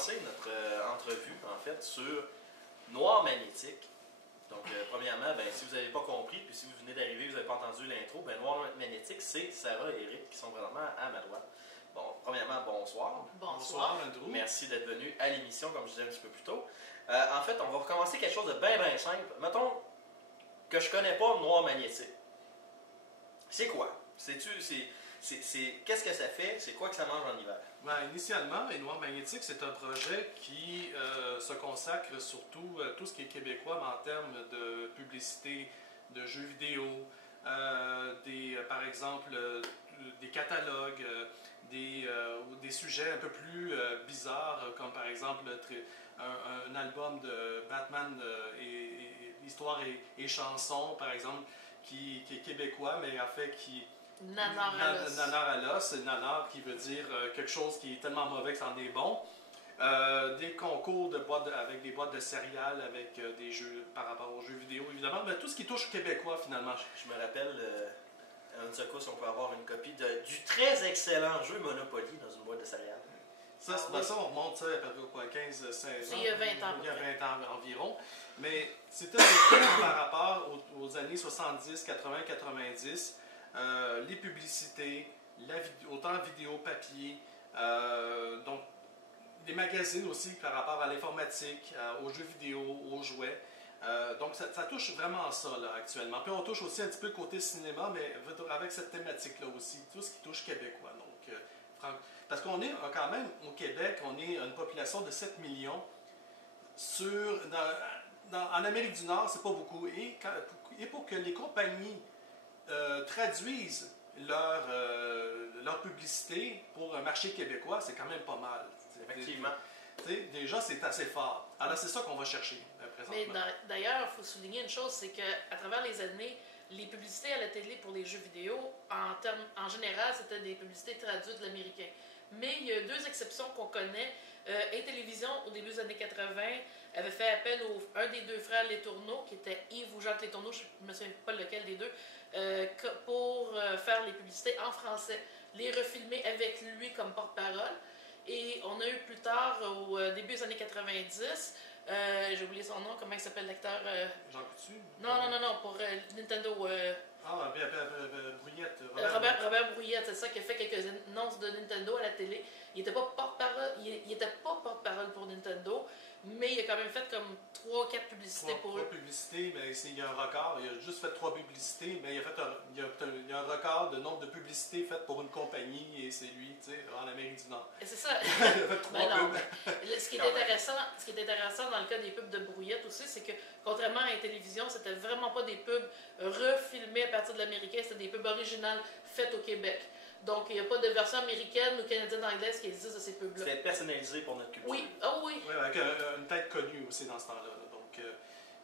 commencer notre entrevue, en fait, sur Noir Magnétique. Donc, premièrement, ben, si vous n'avez pas compris, puis si vous venez d'arriver, vous n'avez pas entendu l'intro, ben, Noir Magnétique, c'est Sarah et Eric qui sont présentement à ma droite. Bon, premièrement, bonsoir. Bonsoir, Andrew. Merci d'être venu à l'émission, comme je disais un petit peu plus tôt. En fait, on va commencer quelque chose de bien, bien simple. Mettons que je connais pas Noir Magnétique. C'est quoi? Qu'est-ce que ça fait? C'est quoi que ça mange en hiver? Ben, initialement, les Noirs Magnétiques, c'est un projet qui se consacre surtout à tout ce qui est québécois, mais en termes de publicité, de jeux vidéo, par exemple, des catalogues, des sujets un peu plus bizarres, comme par exemple un album de Batman, histoire et chansons, par exemple, qui est québécois, mais en fait qui... Nanar à l'os. Nanar à l'os, nanar qui veut dire quelque chose qui est tellement mauvais que ça en est bon. Des concours avec des boîtes de céréales, avec des jeux par rapport aux jeux vidéo, évidemment. Mais tout ce qui touche au québécois, finalement. Je me rappelle, à une secousse, on peut avoir une copie du très excellent jeu Monopoly dans une boîte de céréales. Ça, ça on remonte ça à peu près 15, 16 ans. Il y a 20 ans. Il y a 20 ans environ. Mais c'était surtout par rapport aux années 70, 80, 90. Les publicités, autant vidéo, papier, donc les magazines aussi par rapport à l'informatique, aux jeux vidéo, aux jouets. Donc ça touche vraiment à ça là, actuellement. Puis on touche aussi un petit peu le côté cinéma, mais avec cette thématique-là aussi, tout ce qui touche québécois. Donc, parce qu'on est quand même au Québec, on est une population de 7 millions. En Amérique du Nord, c'est pas beaucoup. Et pour que les compagnies traduisent leur publicité pour un marché québécois, c'est quand même pas mal. Effectivement. Déjà, c'est assez fort. Alors, c'est ça qu'on va chercher présentement. Mais d'ailleurs, il faut souligner une chose, c'est qu'à travers les années, les publicités à la télé pour les jeux vidéo, en général, c'était des publicités traduites de l'américain. Mais il y a deux exceptions qu'on connaît. Intellivision, au début des années 80, avait fait appel à un des deux frères Letourneau, qui était Yves ou Jacques Letourneau, je ne me souviens pas lequel des deux, pour faire les publicités en français, les refilmer avec lui comme porte-parole. Et on a eu plus tard, au début des années 90, j'ai oublié son nom, comment il s'appelle l'acteur Jean Coutu? Non, pour Nintendo. Brouillette. Robert Brouillette, c'est ça qui a fait quelques annonces de Nintendo à la télé. Il n'était pas porte-parole pour Nintendo, mais il a quand même fait comme 3 ou 4 publicités pour eux. 3 publicités, mais il y a un record. Il a juste fait 3 publicités, mais il y a un record de nombre de publicités faites pour une compagnie, et c'est lui, tu sais, en Amérique du Nord. Et c'est ça. Il a fait 3 pubs. Ce qui est intéressant dans le cas des pubs de Brouillette aussi, c'est que contrairement à la télévision, c'était vraiment pas des pubs refilmées à partir de l'américain, c'était des pubs originales faites au Québec. Donc, il n'y a pas de version américaine ou canadienne-anglaise qui existe de ces pubs-là. C'était personnalisé pour notre culture. Oui, oui. Oui, avec une tête connue aussi dans ce temps-là. Donc,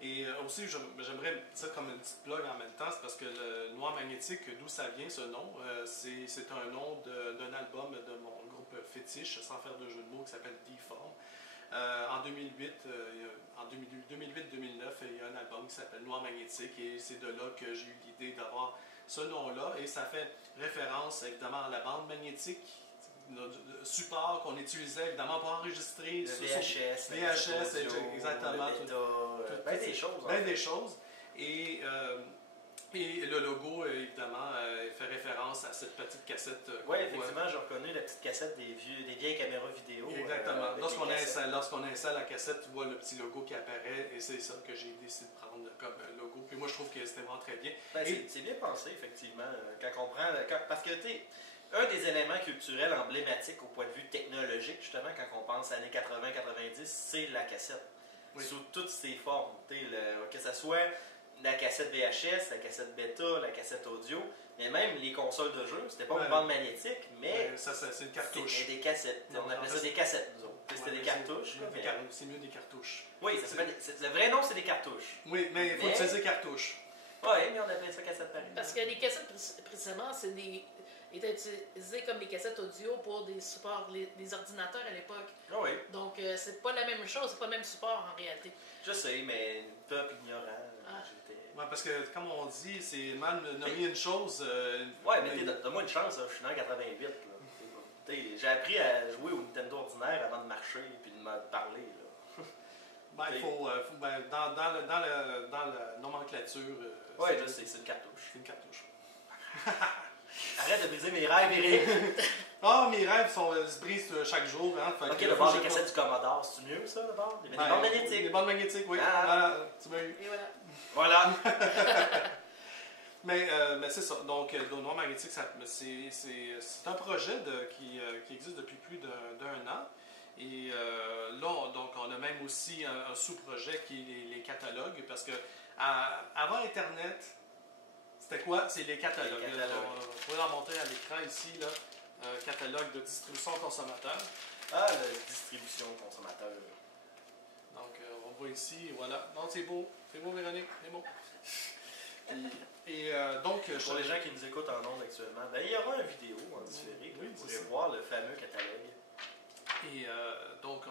et aussi, j'aimerais ça comme une petite blog en même temps, c'est parce que le Noir Magnétique, d'où ça vient ce nom, c'est un nom d'un album de mon groupe fétiche, sans faire de jeu de mots, qui s'appelle Deform. En 2008, 2008-2009, il y a un album qui s'appelle Noir Magnétique, et c'est de là que j'ai eu l'idée d'avoir ce nom-là, et ça fait référence évidemment à la bande magnétique, le support qu'on utilisait évidemment pour enregistrer. Le VHS, exactement. Bien des choses. Bien des choses. Et le logo, évidemment, fait référence à cette petite cassette. Oui, effectivement, j'ai reconnu la petite cassette des vieilles caméras vidéo. Exactement. Lorsqu'on installe la cassette, tu vois le petit logo qui apparaît, et c'est ça que j'ai décidé de prendre comme logo. Puis moi, je trouve que c'était vraiment très bien. C'est bien pensé, effectivement, quand on prend... parce que, tu sais, un des éléments culturels emblématiques au point de vue technologique, justement, quand on pense années 80-90, c'est la cassette. Oui. Sous toutes ses formes. Que ce soit la cassette VHS, la cassette bêta, la cassette audio, mais même les consoles de jeu, c'était pas une bande magnétique, mais c'est une cartouche. C'était des cassettes. On appelait ça des cassettes, nous autres. C'était des cartouches. C'est mieux des cartouches. Oui, le vrai nom, c'est des cartouches. Oui, mais il faut utiliser cartouches. Oui, mais on appelait ça cassette pareil. Parce que les cassettes, précisément, étaient utilisées comme des cassettes audio pour des supports, des ordinateurs à l'époque. Ah oui. Donc, c'est pas la même chose, c'est pas le même support en réalité. Je sais, mais peuple ignorant. Oui, parce que, comme on dit, c'est mal nommer une chose. Oui, mais donne-moi une chance, je suis né en 88. J'ai appris à jouer au Nintendo ordinaire avant de marcher et de me parler. Là. Ben, il faut, dans la nomenclature. Oui, je sais, c'est une cartouche. C'est une cartouche. Arrête de briser mes rêves, Eric! Ah, mes rêves se brisent chaque jour. Hein, Ok, d'abord, les cassettes du Commodore, c'est mieux ça d'abord? Les bandes magnétiques. Les bandes magnétiques, oui. Ah. Voilà, tu m'as eu. Et voilà. Voilà! Mais c'est ça. Donc, le noir magnétique, c'est un projet qui existe depuis plus d'un an. Et là, donc, on a même aussi un sous-projet qui est les catalogues. Parce que avant Internet, c'était quoi? C'est les catalogues. On pourrait en montrer à l'écran ici, là, catalogue de distribution consommateur. Ah, la distribution consommateur. Donc, on voit ici, voilà. Non, c'est beau, Véronique, c'est beau. Donc, pour les gens qui nous écoutent en ondes actuellement, ben, il y aura une vidéo en différé. Oui, vous pourrez voir le fameux catalogue. Et donc,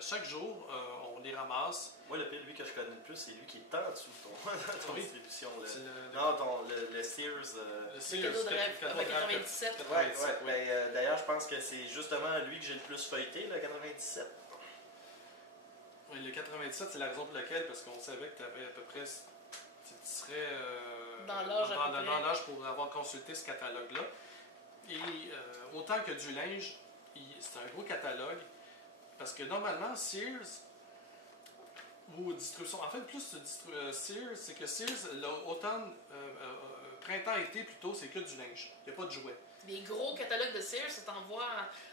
chaque jour, on les ramasse. Moi, le pire, lui que je connais le plus, c'est lui qui est en dessous de ton distribution. Non, le Sears. Le Cadeau de rêve, 97. Ouais. D'ailleurs, je pense que c'est justement lui que j'ai le plus feuilleté, le 97. Oui, le 97, c'est la raison pour laquelle, parce qu'on savait que tu avais à peu près. Tu serais dans l'âge pour avoir consulté ce catalogue-là. Et autant que du linge, c'est un gros catalogue. Parce que normalement, Sears ou distribution. En fait, plus Sears, c'est que Sears, l'automne, printemps-été plutôt, c'est que du linge. Il n'y a pas de jouets. Les gros catalogues de Sears, ça t'envoie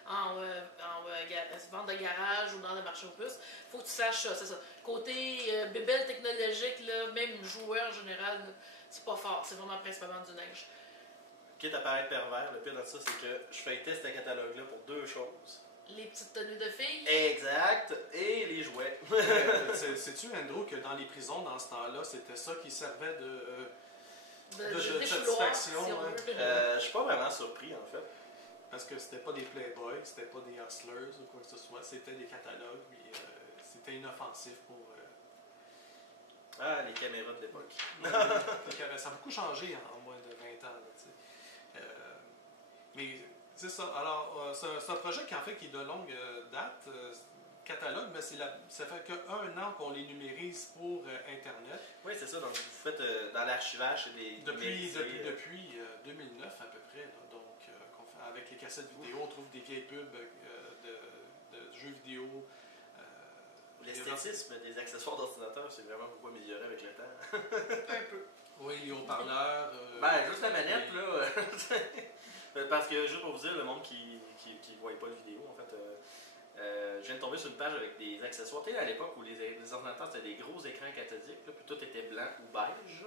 en vente de garage ou dans le marché aux puces. Il faut que tu saches ça, c'est ça. Côté bébelle technologique, là, même joueur en général, là, c'est pas fort. C'est vraiment principalement du linge. Quitte à paraître pervers, le pire de ça, c'est que je feuilletais ce catalogue-là pour deux choses. Les petites tenues de filles. Exact. Et les jouets. Sais-tu, Andrew, que dans les prisons, dans ce temps-là, c'était ça qui servait de satisfaction. Si je suis pas vraiment surpris, en fait. Parce que c'était pas des Playboys, c'était pas des Hustlers ou quoi que ce soit, c'était des catalogues, puis c'était inoffensif pour... Ah, les caméras de l'époque. Ça a beaucoup changé en moins de 20 ans. Là, mais c'est ça. Alors, c'est un projet qui, en fait, qui est de longue date, catalogue, mais ça fait qu'un an qu'on les numérise pour Internet. Oui, c'est ça. Donc, vous faites dans l'archivage des depuis 2009 à peu près. Là, donc, avec les cassettes vidéo, on trouve des vieilles pubs de jeux vidéo. L'esthétisme des accessoires d'ordinateur, c'est vraiment beaucoup amélioré avec le temps. Un peu. Oui, les haut-parleurs. Juste la manette, là. Parce que, juste pour vous dire, le monde qui ne voyait pas la vidéo, en fait, je viens de tomber sur une page avec des accessoires. Tu sais, à l'époque où les ordinateurs, c'était des gros écrans cathodiques, là, puis tout était blanc ou beige.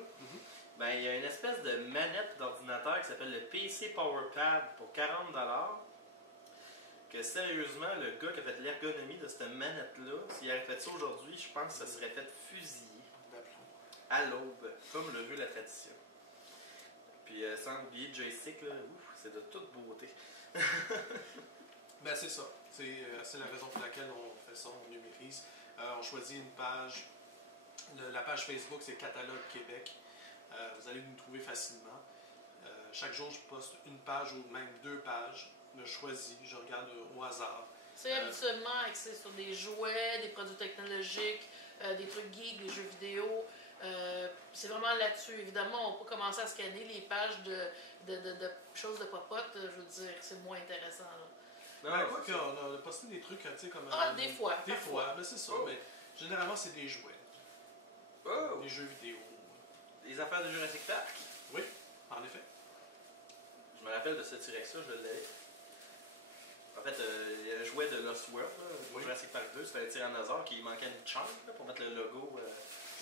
Ben, il y a une espèce de manette d'ordinateur qui s'appelle le PC PowerPad pour 40$. Que sérieusement, le gars qui a fait l'ergonomie de cette manette-là, s'il avait fait ça aujourd'hui, je pense que ça serait fait fusiller à l'aube, comme le veut la tradition. Puis sans oublier joystick, là, c'est de toute beauté. Ben c'est ça. C'est la raison pour laquelle on fait ça, on numérise. On choisit une page. La page Facebook, c'est Catalogue Québec. Vous allez nous trouver facilement. Chaque jour, je poste une page ou même deux pages. Je choisis, je regarde au hasard. C'est habituellement axé sur des jouets, des produits technologiques, des trucs geeks, des jeux vidéo. C'est vraiment là-dessus. Évidemment, on peut commencer à scanner les pages de choses de popote. Je veux dire, c'est moins intéressant. Là. Non, quoi qu'on a posté des trucs, tu sais, comme... des fois. Des fois, mais c'est ça. Mais généralement, c'est des jouets. Des jeux vidéo. Des affaires de Jurassic Park? Oui, en effet. Je me rappelle de ce T-Rex-là, je l'ai. En fait, il y a un jouet de Lost World, là, Jurassic Park 2, c'était un tyrannosaure qui manquait une chunk là, pour mettre le logo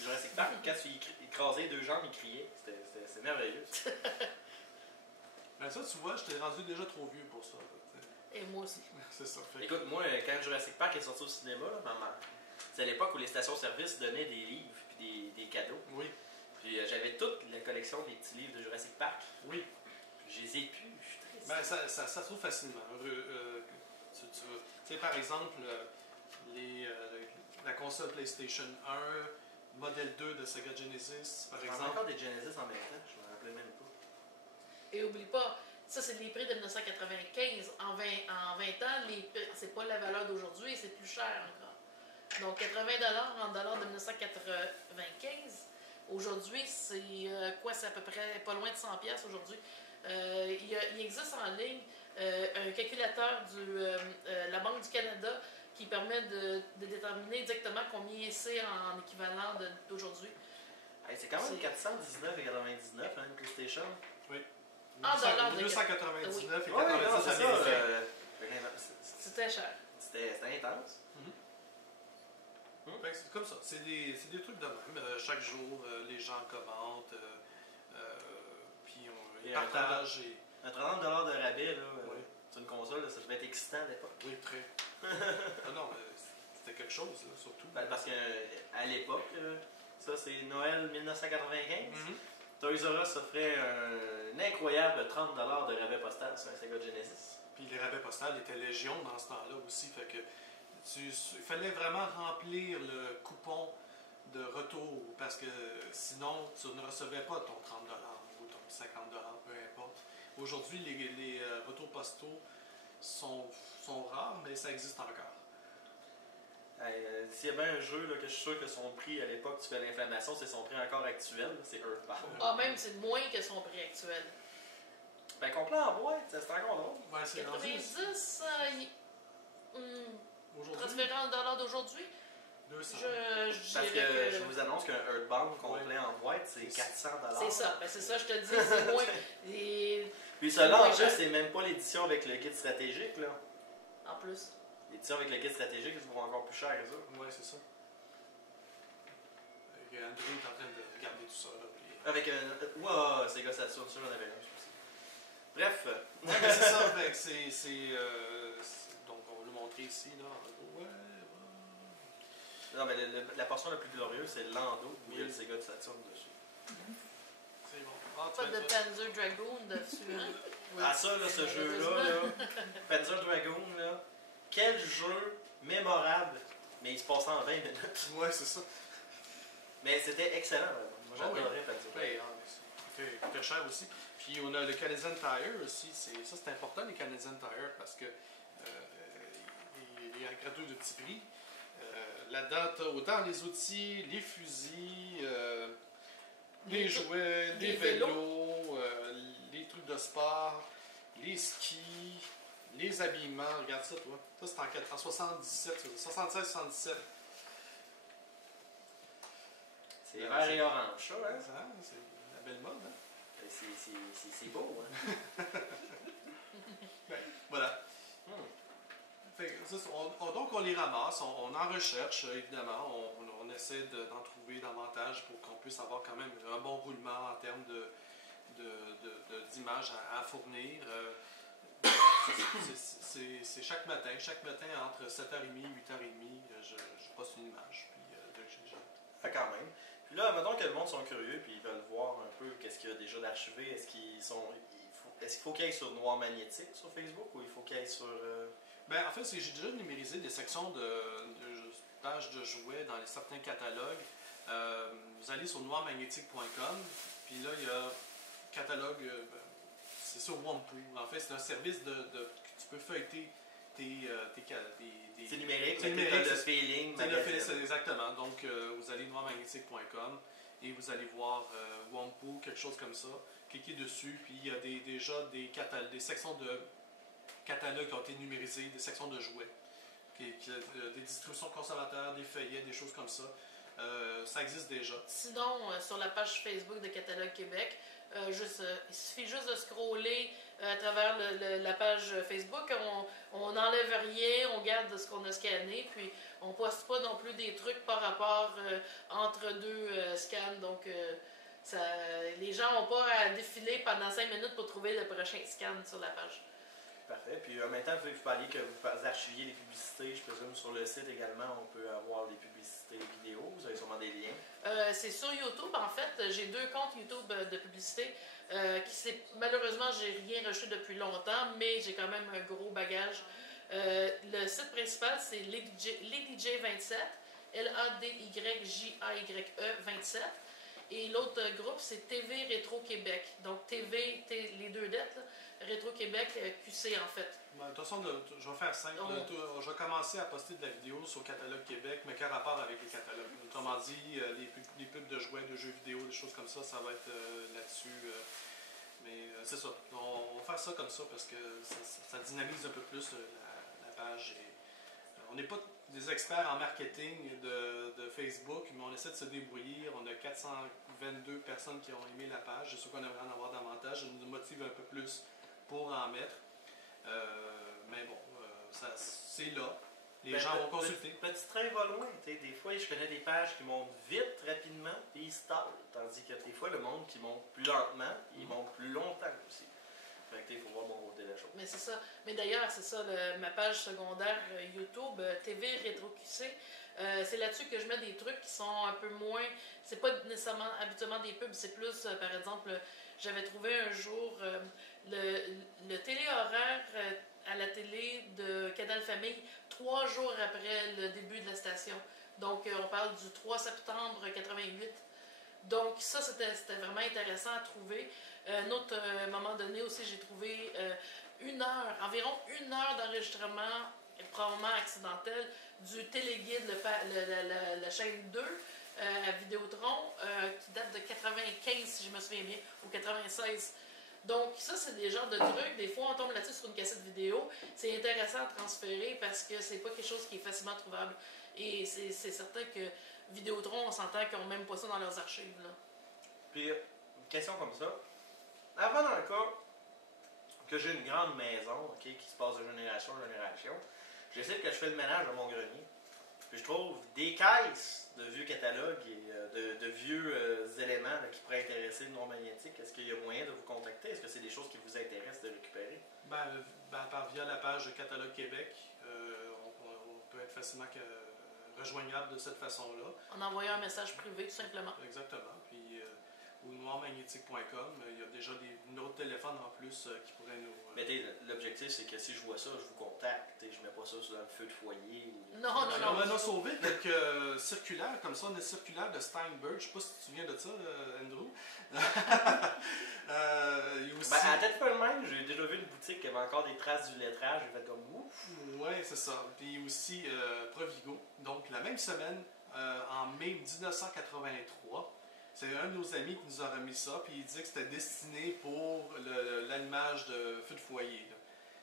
Jurassic Park. Quand il écrasait deux jambes, il criait. C'est merveilleux. Ben ça, tu vois, je t'ai rendu déjà trop vieux pour ça. Et moi aussi. C'est ça. Écoute, moi, quand Jurassic Park est sorti au cinéma, c'est à l'époque où les stations-service donnaient des livres et des cadeaux. Oui. Puis j'avais toute la collection des petits livres de Jurassic Park. Oui. Je les ai plus. Je suis triste. Ben, ça se trouve facilement. Tu sais, par exemple, la console PlayStation 1, modèle 2 de Sega Genesis, par exemple. Encore des Genesis en même temps, je me rappelais même pas. Et oublie pas, Ça, c'est les prix de 1995. En 20 ans, c'est pas la valeur d'aujourd'hui, c'est plus cher encore. Donc, 80 en dollars de 1995. Aujourd'hui, c'est quoi? C'est à peu près pas loin de 100 pièces aujourd'hui. Il existe en ligne un calculateur de la Banque du Canada qui permet de déterminer exactement combien c'est en équivalent d'aujourd'hui. Hey, c'est quand même 419,99 hein, une PlayStation. Oui. En dollars de 299 et Ouais, 90 non, c'est ça. américains. C'était cher. C'était intense. Fait que c'est comme ça. C'est des trucs de même. Chaque jour, les gens commentent. Puis Et ils partagent. Un 30 $ de rabais, là, Oui. sur une console, là, ça devait être excitant à l'époque. Oui, très. Non, mais c'était quelque chose, là, surtout. Ben, parce qu'à l'époque, ça c'est Noël 1995, Toys R Us offrait un incroyable 30 $ de rabais postal sur un Sega Genesis. Puis les rabais postales étaient légion dans ce temps-là aussi. Fait que il fallait vraiment remplir le coupon de retour parce que sinon tu ne recevais pas ton 30 $ ou ton 50 $, peu importe. Aujourd'hui, les retours postaux sont rares, mais ça existe encore. S'il y a bien un jeu là, que je suis sûr que son prix à l'époque, tu fais l'inflammation, c'est son prix encore actuel, c'est Earthbound. Ah, même c'est moins que son prix actuel. Ben complet en boîte, c'est encore drôle. Ouais, c'est rendu. 90, Aujourd'hui, transférant le dollar d'aujourd'hui, 200. je Parce dirais que que... je vous annonce qu'un Earthbound complet en boîte, c'est 400 $. C'est ça, ben c'est ça, je te dis, c'est moins... Puis celui-là, en moins plus, cher. c'est même pas l'édition avec le guide stratégique, là. En plus. L'édition avec le guide stratégique, ils vont encore plus cher que ça. Ouais, c'est ça. Andrew est en train de regarder tout ça. Là, puis... Avec un... Wow, Sega Saturn, ça j'en avais un, je pense. Bref. Ouais, mais c'est ça, fait que donc on va le montrer ici, là. Ouais. Non, mais la portion la plus glorieuse, c'est Lando, où il y a le Sega de Saturn dessus. C'est bon. Ah, tu Pas vois de ça? Panzer Dragoon dessus, hein? Ah ça, là, ce jeu-là, là, Panzer Dragoon, là, quel jeu mémorable, mais il se passait en 20 minutes. Ouais, c'est ça. Mais c'était excellent, vraiment. Moi j'adorais Ah oui. Panzer Dragoon. Ouais, c'était cher aussi. Puis on a le Canadian Tire aussi. Ça, c'est important, les Canadian Tire, parce que il y a un gratuit de petits prix. Là-dedans, tu as autant les outils, les fusils, les jouets, les vélos, les trucs de sport, les skis, les habillements. Regarde ça, toi. Ça, c'est en 77, 76-77. C'est vert et orange, ça, hein? C'est la belle mode, hein? C'est beau, hein? Ben, voilà. Fait que ça, donc on les ramasse, on en recherche, évidemment, on essaie d'en trouver davantage pour qu'on puisse avoir quand même un bon roulement en termes d'images à fournir. C'est chaque matin entre 7h30 et 8h30, je poste une image, puis j'ai hâte. Ah, quand même. Puis là, mettons que le monde sont curieux puis ils veulent voir un peu qu'est-ce qu'il y a déjà d'archivé. Est-ce qu'il faut qu'il aille sur Noir Magnétique sur Facebook ou il faut qu'il aille sur... Ben, en fait, j'ai déjà numérisé des sections de pages de jouets dans certains catalogues. Vous allez sur noirmagnétique.com, puis là, il y a catalogue, c'est sur Wampu. En fait, c'est un service que tu peux feuilleter C'est numérique, c'est mais numérique, t'as le c'est- feeling. C'est magazine. exactement. Donc, vous allez noirmagnétique.com et vous allez voir Wampu, quelque chose comme ça. Cliquez dessus, puis il y a déjà des sections de catalogues qui ont été numérisés, des sections de jouets, des distributions consommateurs, des feuillets, des choses comme ça. Ça existe déjà. Sinon, sur la page Facebook de Catalogue Québec, il suffit juste de scroller à travers la page Facebook. On n'enlève rien, on garde ce qu'on a scanné, puis on poste pas non plus des trucs par rapport entre deux scans. Donc, les gens n'ont pas à défiler pendant 5 minutes pour trouver le prochain scan sur la page. Parfait. Puis en même temps, vous parliez que vous archiviez les publicités. Je présume sur le site également, on peut avoir des publicités vidéo. Vous avez sûrement des liens. C'est sur YouTube, en fait. J'ai 2 comptes YouTube de publicité. Malheureusement, j'ai rien reçu depuis longtemps, mais j'ai quand même un gros bagage. Le site principal, c'est LadyJ27, LADYJAYE 27. Et l'autre groupe, c'est TV Rétro Québec. Donc TV, les deux lettres, là, Rétro-Québec QC en fait. De toute façon, je vais faire simple. Oh. Je vais commencer à poster de la vidéo sur Catalogue Québec, mais quel rapport avec les catalogues. Autrement dit, les pubs de jouets, de jeux vidéo, des choses comme ça va être là-dessus. Mais c'est ça. On va faire ça comme ça parce que ça dynamise un peu plus la page. On n'est pas des experts en marketing de Facebook, mais on essaie de se débrouiller. On a 422 personnes qui ont aimé la page. C'est sûr qu'on aimerait en avoir davantage. Ça nous motive un peu plus pour en mettre. Mais bon, c'est là. Les gens vont consulter. Petit train va loin. Des fois, je connais des pages qui montent vite, rapidement, puis ils stallent. Tandis que des fois, le monde qui monte plus lentement, il monte plus longtemps aussi. Fait que il faut voir mon côté de la chose. Mais c'est ça. Mais d'ailleurs, c'est ça, ma page secondaire YouTube, TV Rétro QC, c'est là-dessus que je mets des trucs qui sont un peu moins. C'est pas nécessairement habituellement des pubs, c'est plus, par exemple, j'avais trouvé un jour le télé-horaire à la télé de Canal Famille 3 jours après le début de la station. Donc, on parle du 3 septembre 88. Donc, ça, c'était vraiment intéressant à trouver. Un autre moment donné aussi, j'ai trouvé environ une heure d'enregistrement, probablement accidentel, du téléguide, la chaîne 2 à Vidéotron, qui date de 95, si je me souviens bien, ou 96. Donc, ça, c'est des genres de trucs. Des fois, on tombe là-dessus sur une cassette vidéo. C'est intéressant à transférer parce que c'est pas quelque chose qui est facilement trouvable. Et c'est certain que Vidéotron, on s'entend qu'ils n'ont même pas ça dans leurs archives. Là. Puis, une question comme ça. Avant, dans le cas que j'ai une grande maison, qui se passe de génération en génération, j'essaie que je fais le ménage dans mon grenier. Puis je trouve des caisses de vieux catalogues et de vieux éléments là, qui pourraient intéresser le non-magnétique. Est-ce qu'il y a moyen de vous contacter? Est-ce que c'est des choses qui vous intéressent de récupérer? Via la page de Catalogue Québec, on peut être facilement rejoignable de cette façon-là. En envoyant un message privé, tout simplement. Exactement. Puis, ou noirmagnétique.com, il y a déjà des numéros de téléphone en plus qui pourraient nous... Mais l'objectif, c'est que si je vois ça, je vous contacte. Je mets pas ça dans le feu de foyer. Ou... Non. On en a sauvé quelques circulaires, comme ça. On a une circulaire de Steinberg. Je ne sais pas si tu te souviens de ça, Andrew. Il y a aussi... à tête pas le même, j'ai déjà vu une boutique qui avait encore des traces du lettrage. J'ai fait comme ouf. Oui, c'est ça. Puis aussi Provigo. Donc, la même semaine, en mai 1983, c'est un de nos amis qui nous a remis ça, puis il disait que c'était destiné pour l'allumage de feu de foyer. Là.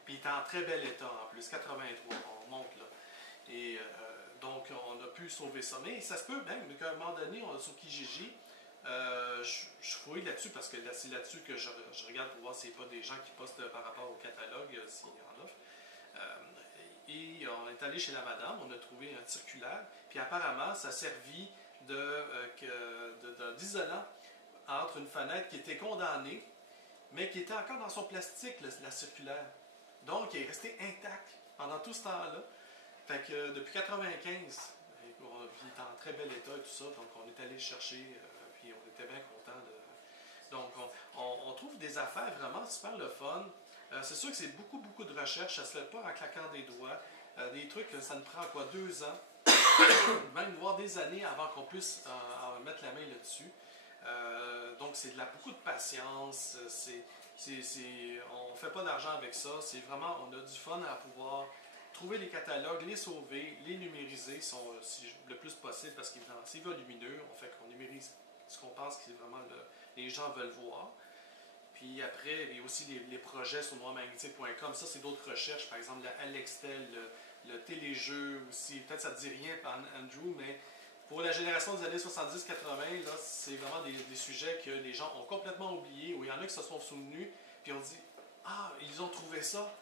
Puis il était en très bel état en plus, 83, on monte là. Et donc on a pu sauver ça. Mais ça se peut même qu'à un moment donné, sur Kijiji, je fouille là-dessus parce que c'est là-dessus que je regarde pour voir s'il n'y a pas des gens qui postent par rapport au catalogue, s'il y en a. Et on est allé chez la madame, on a trouvé un circulaire, puis apparemment ça servit d'isolant entre une fenêtre qui était condamnée, mais qui était encore dans son plastique, la circulaire. Donc, il est resté intact pendant tout ce temps-là. Fait que depuis 1995, il est en très bel état et tout ça, donc on est allé le chercher, puis on était bien contents de... Donc, on trouve des affaires vraiment super le fun. C'est sûr que c'est beaucoup de recherche, ça ne se fait pas en claquant des doigts. Des trucs, ça nous prend quoi, 2 ans, même voire des années avant qu'on puisse mettre la main là-dessus. Donc c'est beaucoup de patience, on ne fait pas d'argent avec ça, c'est vraiment, on a du fun à pouvoir trouver les catalogues, les sauver, les numériser le plus possible parce que c'est volumineux, on fait qu'on numérise ce qu'on pense que vraiment les gens veulent voir. Puis après, il y a aussi les projets sur noirmagnétique.com, ça c'est d'autres recherches, par exemple la Alextel, le téléjeu aussi, peut-être ça ne te dit rien, Andrew, mais pour la génération des années 70-80, là, c'est vraiment des sujets que les gens ont complètement oubliés, où il y en a qui se sont souvenus, puis on dit « Ah, ils ont trouvé ça! »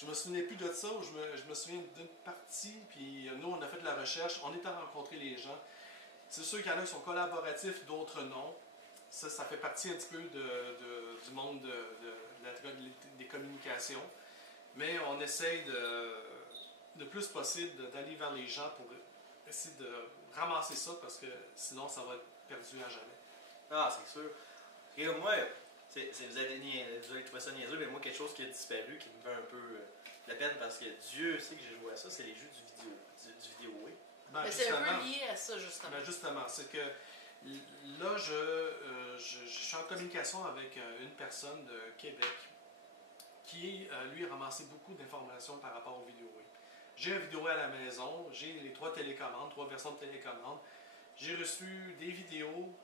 Je me souvenais plus de ça, ou je me souviens d'une partie, puis nous, on a fait de la recherche, on est à rencontrer les gens. C'est sûr qu'il y en a qui sont collaboratifs, d'autres non. Ça fait partie un petit peu du monde des communications. Mais on essaye le plus possible d'aller vers les gens pour essayer de ramasser ça parce que sinon ça va être perdu à jamais. Ah, c'est sûr. Et moi, vous allez trouver ça niaiseux, mais moi, quelque chose qui a disparu, qui me fait un peu la peine parce que Dieu sait que j'ai joué à ça, c'est les jeux du vidéo. Oui. Mais c'est un peu lié à ça, justement. Justement, c'est que là, je suis en communication avec une personne de Québec qui, lui, a ramassé beaucoup d'informations par rapport aux vidéos. J'ai un vidéo à la maison, j'ai les 3 télécommandes, 3 versions de télécommande. J'ai reçu des vidéos,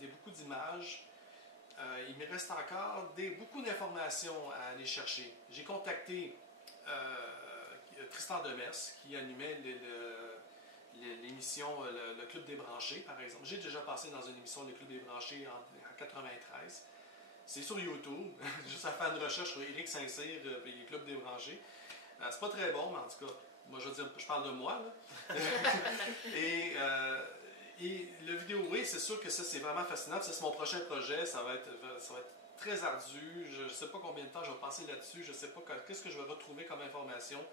beaucoup d'images. Il me reste encore beaucoup d'informations à aller chercher. J'ai contacté Tristan Demers, qui animait l'émission le Club des Branchés, par exemple. J'ai déjà passé dans une émission Le Club des Branchés en 93. C'est sur YouTube. Juste à faire une recherche sur Éric Saint-Cyr et le Club des Branchés. C'est pas très bon, mais en tout cas, moi je veux dire, je parle de moi. Là. et le vidéo, oui, c'est sûr que ça c'est vraiment fascinant. Ça, c'est mon prochain projet. Ça va être très ardu. Je ne sais pas combien de temps je vais passer là-dessus. Je ne sais pas qu'est-ce que je vais retrouver comme information.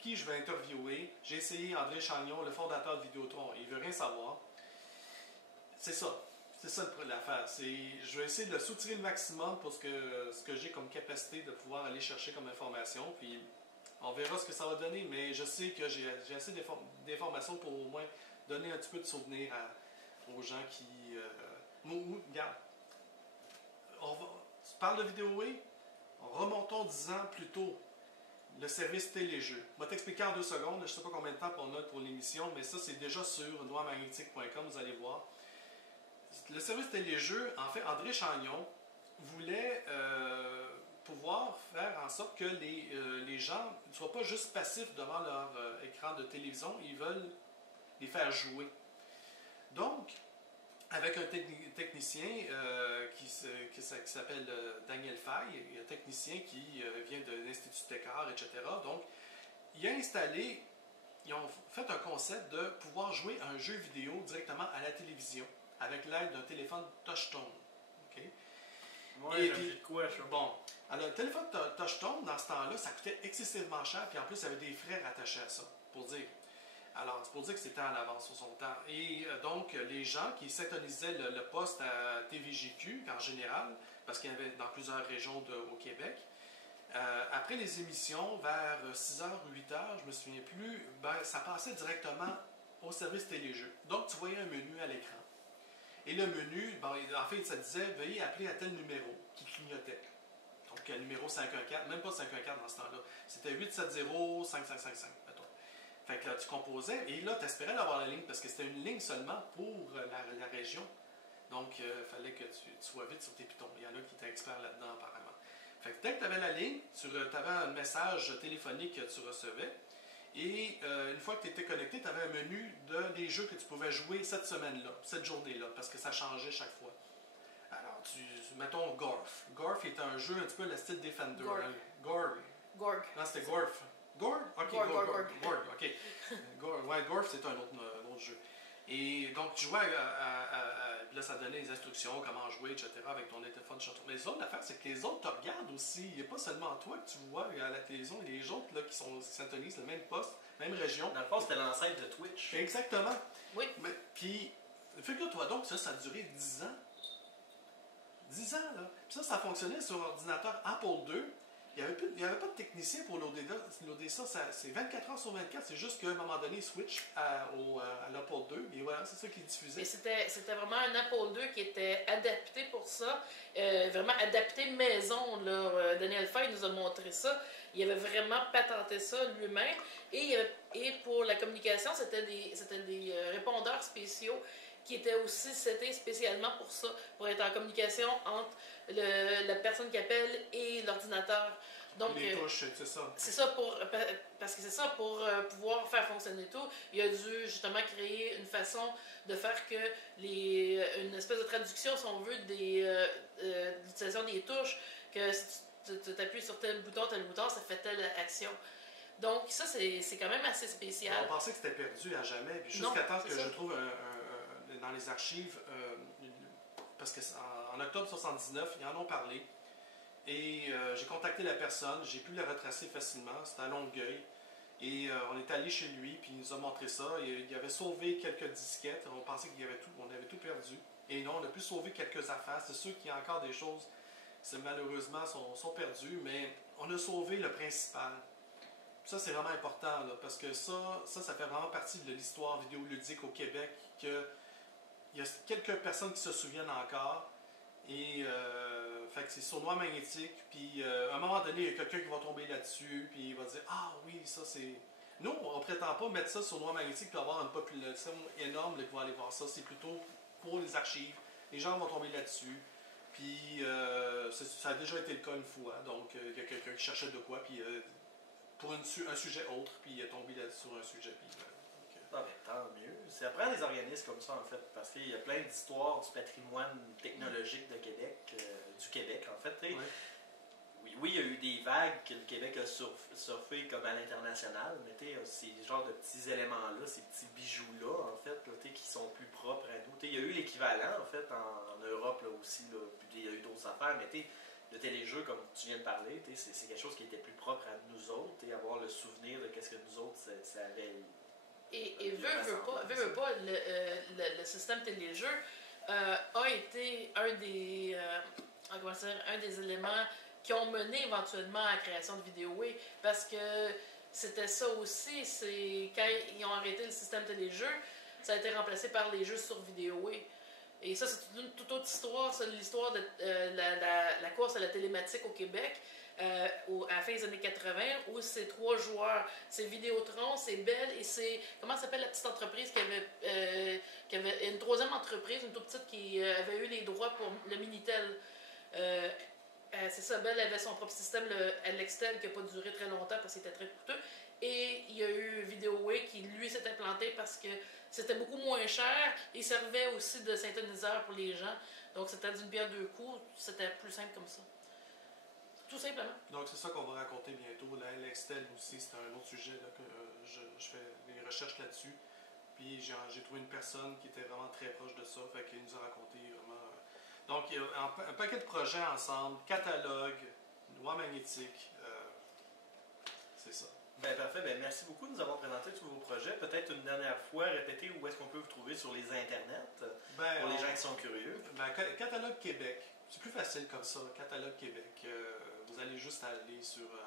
Qui je vais interviewer. J'ai essayé André Chagnon, le fondateur de Vidéotron. Il ne veut rien savoir. C'est ça. C'est ça l'affaire. Je vais essayer de le soutirer le maximum pour ce que j'ai comme capacité de pouvoir aller chercher comme information. Puis on verra ce que ça va donner, mais je sais que j'ai assez d'informations pour au moins donner un petit peu de souvenir aux gens qui... regarde, tu parles de vidéo, oui? Remontons 10 ans plus tôt. Le service téléjeux. Je vais t'expliquer en 2 secondes. Je ne sais pas combien de temps on a pour l'émission, mais ça, c'est déjà sur noireMagnétique.com, vous allez voir. Le service téléjeux, en fait, André Chagnon voulait pouvoir faire en sorte que les gens ne soient pas juste passifs devant leur écran de télévision, ils veulent les faire jouer. Donc, avec un technicien qui s'appelle Daniel Faye, un technicien qui vient de l'Institut Técart, etc. Donc, ils ont fait un concept de pouvoir jouer un jeu vidéo directement à la télévision avec l'aide d'un téléphone touch-tone. Okay? Ouais, et puis, quoi, je bon, alors le téléphone touch-tone, dans ce temps-là, ça coûtait excessivement cher, puis en plus, il y avait des frais rattachés à ça, pour dire. Alors, c'est pour dire que c'était en avance sur son temps. Et donc, les gens qui syntonisaient le poste à TVJQ, en général, parce qu'il y en avait dans plusieurs régions au Québec, après les émissions, vers 6h ou 8h, je ne me souviens plus, ça passait directement au service téléjeux. Donc, tu voyais un menu à l'écran. Et le menu, en fait, ça disait « Veuillez appeler à tel numéro » qui clignotait. Donc, le numéro 514, même pas 514 dans ce temps-là. C'était 870-5555, mettons. Fait que là, tu composais, et là, tu espérais d'avoir la ligne, parce que c'était une ligne seulement pour la région. Donc, il fallait que tu sois vite sur tes pitons. Il y en a qui étaient experts là-dedans, apparemment. Fait que dès que tu avais la ligne, tu avais un message téléphonique que tu recevais, et une fois que tu étais connecté, tu avais un menu des jeux que tu pouvais jouer cette semaine-là, cette journée-là, parce que ça changeait chaque fois. Alors, mettons Gorf. Gorf est un jeu un petit peu à la style Defender. Gorg. Non, c'était Gorf. Gorg? Ok, Gorg. Ok. Gorf, c'est un autre jeu. Et donc, tu jouais là, ça donnait les instructions, comment jouer, etc., avec ton téléphone. Mais les autres, l'affaire, c'est que les autres te regardent aussi. Il n'y a pas seulement toi que tu vois à la télévision, il y a les autres là, qui s'intonisent le même poste, même région. Dans le fond, c'était l'ancêtre de Twitch. Exactement. Oui. Puis, figure-toi donc, ça a duré 10 ans. 10 ans, là. Puis ça fonctionnait sur ordinateur Apple II. Il n'y avait pas de technicien pour loader ça. C'est 24 heures sur 24. C'est juste qu'à un moment donné, il switch à l'Apple II. Et voilà, c'est ça qu'il diffusait. Mais c'était vraiment un Apple II qui était adapté pour ça. Vraiment adapté maison. Là. Daniel Faye nous a montré ça. Il avait vraiment patenté ça lui-même. Et pour la communication, c'était des répondeurs spéciaux qui étaient aussi setés spécialement pour ça, pour être en communication entre la personne qui appelle et l'ordinateur. Donc, les touches, c'est ça. C'est ça, parce que c'est ça, pour pouvoir faire fonctionner tout, il a dû justement créer une façon de faire que une espèce de traduction, si on veut, de l'utilisation des touches, que si tu appuies sur tel bouton, ça fait telle action. Donc ça, c'est quand même assez spécial. On pensait que c'était perdu à jamais, puis jusqu'à temps que je trouve dans les archives, parce qu'en octobre 79, ils en ont parlé, et j'ai contacté la personne, j'ai pu la retracer facilement, c'était à Longueuil, et on est allé chez lui, puis il nous a montré ça, il avait sauvé quelques disquettes, on pensait on avait tout perdu, et non, on a pu sauver quelques affaires, c'est sûr qu'il y a encore des choses qui malheureusement sont perdues, mais on a sauvé le principal. Ça, c'est vraiment important, là, parce que ça fait vraiment partie de l'histoire vidéoludique au Québec, qu'il y a quelques personnes qui se souviennent encore. Et Fait que c'est sournois magnétique, puis à un moment donné, il y a quelqu'un qui va tomber là-dessus, puis il va dire ah oui, ça c'est. Nous, on prétend pas mettre ça sur noir magnétique puis avoir une population énorme là, qui va aller voir ça. C'est plutôt pour les archives. Les gens vont tomber là-dessus. Puis ça a déjà été le cas une fois. Donc il y a quelqu'un qui cherchait de quoi, puis pour un sujet autre, puis il est tombé là sur un sujet. Puis, non, mais tant mieux. Ça prend des organismes comme ça, en fait, parce qu'il y a plein d'histoires du patrimoine technologique de Québec, du Québec, en fait. Ouais. Oui, il y a eu des vagues que le Québec a surfé comme à l'international, mais ces genres de petits éléments-là, ces petits bijoux-là, en fait, là, qui sont plus propres à nous. Il y a eu l'équivalent, en fait, en Europe là, aussi, là, puis il y a eu d'autres affaires, mais le téléjeu, comme tu viens de parler, c'est quelque chose qui était plus propre à nous autres, avoir le souvenir de ce que nous autres, ça avait... Et veut pas, le système téléjeu a été un des éléments qui ont mené éventuellement à la création de Vidéoway, parce que c'était ça aussi, c'est quand ils ont arrêté le système téléjeu, ça a été remplacé par les jeux sur Vidéoway. Et ça, c'est une toute autre histoire, c'est l'histoire de la course à la télématique au Québec. À la fin des années 80, où c'est 3 joueurs, c'est Vidéotron, c'est Bell et c'est, comment s'appelle la petite entreprise qui avait une troisième entreprise, une toute petite qui avait eu les droits pour le Minitel. C'est ça, Bell avait son propre système, le Alextel, qui n'a pas duré très longtemps parce qu'il était très coûteux. Et il y a eu Vidéoway qui, lui, s'est implanté parce que c'était beaucoup moins cher. Il servait aussi de synthétiseur pour les gens. Donc, c'était d'une pierre deux coups. C'était plus simple comme ça. Tout simplement. Donc, c'est ça qu'on va raconter bientôt. L'Alextel aussi, c'est un autre sujet là, que je fais des recherches là-dessus. Puis, j'ai trouvé une personne qui était vraiment très proche de ça. Fait qu'il nous a raconté vraiment... Donc, il y a un paquet de projets ensemble, catalogue, loi magnétique. C'est ça. Ben, parfait. Ben, merci beaucoup de nous avoir présenté tous vos projets. Peut-être une dernière fois, répéter où est-ce qu'on peut vous trouver sur les internets pour les gens qui sont curieux. Ben, Catalogue Québec. C'est plus facile comme ça. Catalogue Québec. Vous allez juste aller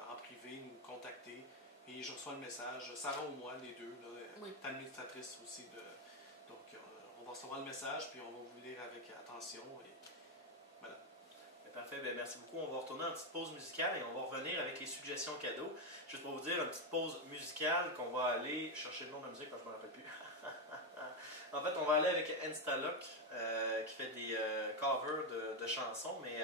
en privé, nous contacter et je reçois le message. Sarah ou moi, les deux, là, oui. Administratrice aussi. Donc, on va recevoir le message puis on va vous lire avec attention. Et voilà. Parfait, bien, merci beaucoup. On va retourner en petite pause musicale et on va revenir avec les suggestions cadeaux. Juste pour vous dire, une petite pause musicale qu'on va aller chercher le nom de la musique parce que je ne me rappelle plus. En fait, on va aller avec Instalock qui fait des covers de chansons, mais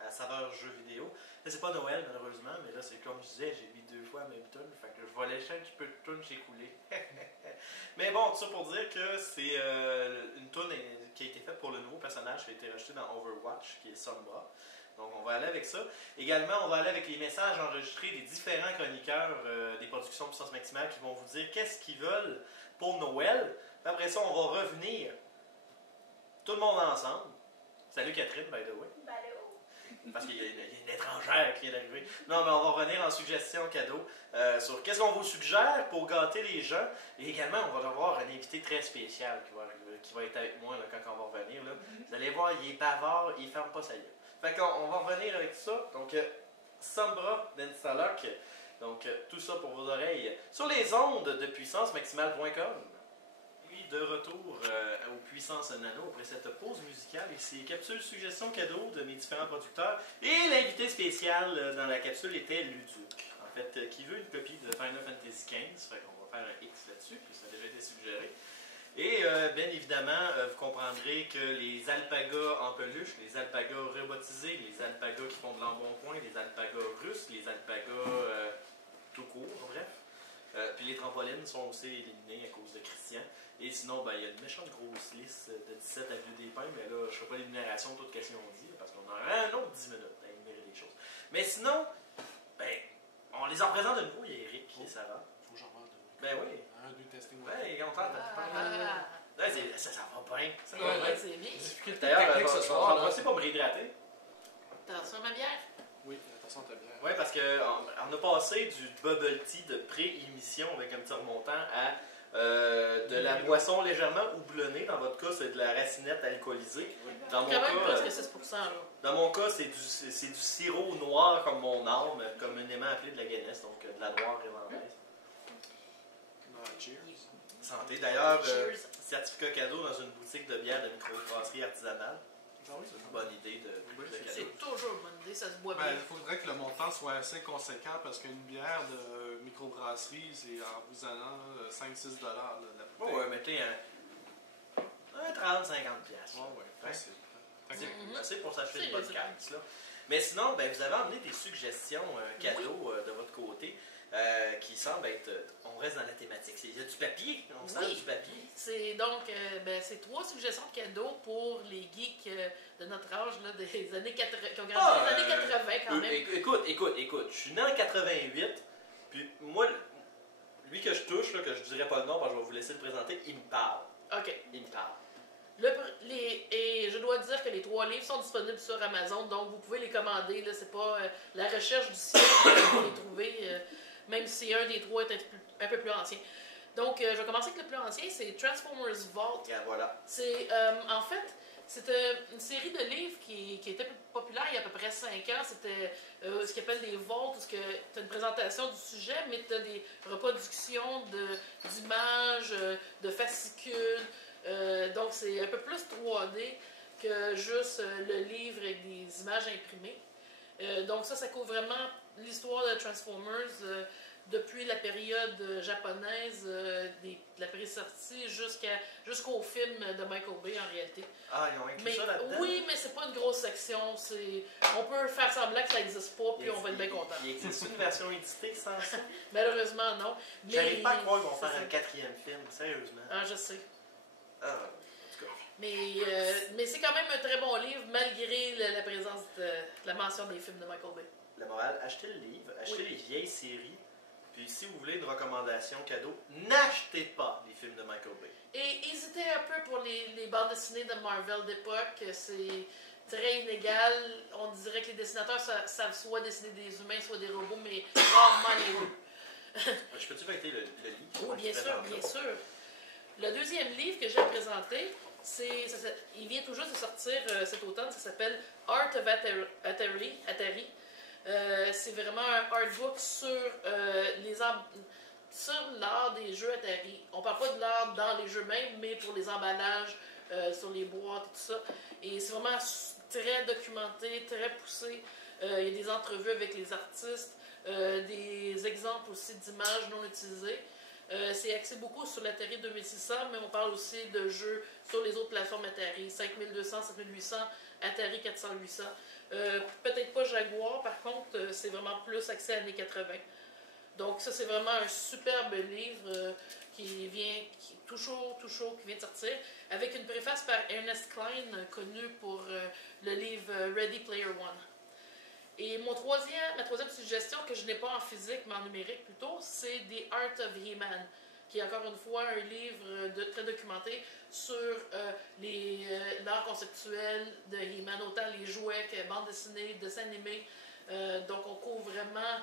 à saveur jeu vidéo. Là, c'est pas Noël malheureusement, mais là, c'est comme je disais, j'ai mis 2 fois la même tune, fait que je vais laisser un petit peu de tune s'écouler. Mais bon, tout ça pour dire que c'est une tune qui a été faite pour le nouveau personnage qui a été rajouté dans Overwatch, qui est Sombra. Donc, on va aller avec ça. Également, on va aller avec les messages enregistrés des différents chroniqueurs des productions Puissance Maximale qui vont vous dire qu'est-ce qu'ils veulent pour Noël. Après ça, on va revenir tout le monde ensemble. Salut Catherine, by the way. Parce qu'il y a une étrangère qui vient d'arriver. Non, mais on va revenir en suggestion cadeau sur qu'est-ce qu'on vous suggère pour gâter les gens. Et également, on va avoir un invité très spécial qui va être avec moi là, quand on va revenir. Là. Vous allez voir, il est bavard, il ne ferme pas sa gueule. Fait qu'on va revenir avec ça. Donc, Sombra d'Instalock. Donc, tout ça pour vos oreilles. Sur les ondes de puissancemaximale.com. De retour aux Puissances Nano après cette pause musicale et ces capsules suggestions cadeaux de mes différents producteurs. Et l'invité spécial dans la capsule était Luduc, en fait, qui veut une copie de Final Fantasy XV. Fait qu'on va faire un X là-dessus, puis ça a déjà été suggéré. Et bien évidemment, vous comprendrez que les alpagas en peluche, les alpagas robotisés, les alpagas qui font de l'embonpoint, les alpagas russes, les alpagas tout court, bref. Puis les trampolines sont aussi éliminées à cause de Christian. Et sinon, ben, il y a une méchante grosse liste de 17 avenues des Pins, mais là, je ne ferai pas l'énumération de toutes les questions dit, parce qu'on aura un autre 10 minutes à énumérer des choses. Mais sinon, ben, on les en présente de nouveau. Il y a Eric et Sarah. Faut que j'en parle de. Ben oui. Un, deux, testing. Ben, on parle de ça va bien. Ça va bien. C'est bien. Difficulté D'ailleurs, technique ce je vais soir. en profiter pour me réhydrater. Attention à ma bière. Oui, attention à ta bière. Oui, parce qu'on a passé du bubble tea de pré-émission avec un petit remontant à de la boisson légèrement houblonnée. Dans votre cas, c'est de la racinette alcoolisée. Dans mon Quand même cas, presque 6%. Là. Dans mon cas, c'est du sirop noir comme mon âme, communément appelé de la Guinness, donc de la noire irlandaise. Cheers. Santé. D'ailleurs, certificat cadeau dans une boutique de bière de microbrasserie artisanale. Ah oui, c'est une bonne idée de cadeau. C'est toujours une bonne idée, ça se boit Ben, bien. il faudrait que le montant soit assez conséquent parce qu'une bière de microbrasserie, c'est en vous allant 5-6 $. Là, la Oh, bouteille. ouais, mettez un 30-50 piastres. Ouais, facile. C'est Mhm. assez pour s'acheter C'est une bonne raisonnable. caisse. Là. Mais sinon, ben, vous avez emmené des suggestions cadeaux de votre côté qui semblent être. On reste dans la thématique. Il y a du papier. On sent Oui. du papier. C'est donc c'est 3 suggestions de cadeaux pour les geeks de notre âge, là, des années 80, qui ont grandi dans les années 80 quand même. Écoute. Je suis né en 88. Puis moi, lui que je touche, là, que je dirais pas le nom parce que je vais vous laisser le présenter, il me parle. OK. Il me parle. Et je dois dire que les 3 livres sont disponibles sur Amazon, donc vous pouvez les commander. C'est pas la recherche du ciel pour les trouver, même si un des 3 est un peu plus ancien. Donc, je vais commencer avec le plus ancien, c'est Transformers Vault. Et voilà. C'est, en fait, c'était une série de livres qui était populaire il y a à peu près 5 ans. C'était ce qu'ils appellent des vaults, où tu as une présentation du sujet, mais tu as des reproductions d'images, de fascicules. Donc, c'est un peu plus 3D que juste le livre avec des images imprimées. Donc, ça couvre vraiment l'histoire de Transformers depuis la période japonaise, de la pré-sortie jusqu'au film de Michael Bay en réalité. Ah, ils ont inclus ça là-dedans? Oui, mais c'est pas une grosse section. On peut faire semblant que ça n'existe pas, puis on va être bien content. Il existe une version éditée sans ça? Malheureusement, non. Mais J'arrive pas à croire qu'ils vont c'est faire ça. un 4e film, sérieusement. Ah, je sais. Ah, en tout cas. Mais c'est quand même un très bon livre, malgré la présence de la mention des films de Michael Bay. La morale, achetez le livre, achetez les vieilles séries, puis si vous voulez une recommandation cadeau, n'achetez pas les films de Michael Bay. Et hésitez un peu pour les bandes dessinées de Marvel d'époque. C'est très inégal. On dirait que les dessinateurs savent soit dessiner des humains, soit des robots, mais rarement les deux. Je peux-tu feuilleter le livre? Oui, bien sûr, bien sûr. Le deuxième livre que j'ai à présenter, il vient tout juste de sortir cet automne. Ça s'appelle Art of Atari. C'est vraiment un artbook sur l'art des jeux Atari. On parle pas de l'art dans les jeux même, mais pour les emballages, sur les boîtes, tout ça. Et c'est vraiment très documenté, très poussé. Il y a des entrevues avec les artistes, des exemples aussi d'images non utilisées. C'est axé beaucoup sur l'Atari 2600, mais on parle aussi de jeux sur les autres plateformes Atari, 5200, 7800, Atari 400-800. Peut-être pas Jaguar, par contre, c'est vraiment plus axé années 80. Donc ça, c'est vraiment un superbe livre qui est tout chaud, qui vient de sortir, avec une préface par Ernest Cline, connu pour le livre Ready Player One. Et ma troisième suggestion, que je n'ai pas en physique, mais en numérique plutôt, c'est The Art of He-Man, qui est encore une fois un livre très documenté sur l'art conceptuel de He-Man, autant les jouets que bandes dessinées, dessins animés. Donc on couvre vraiment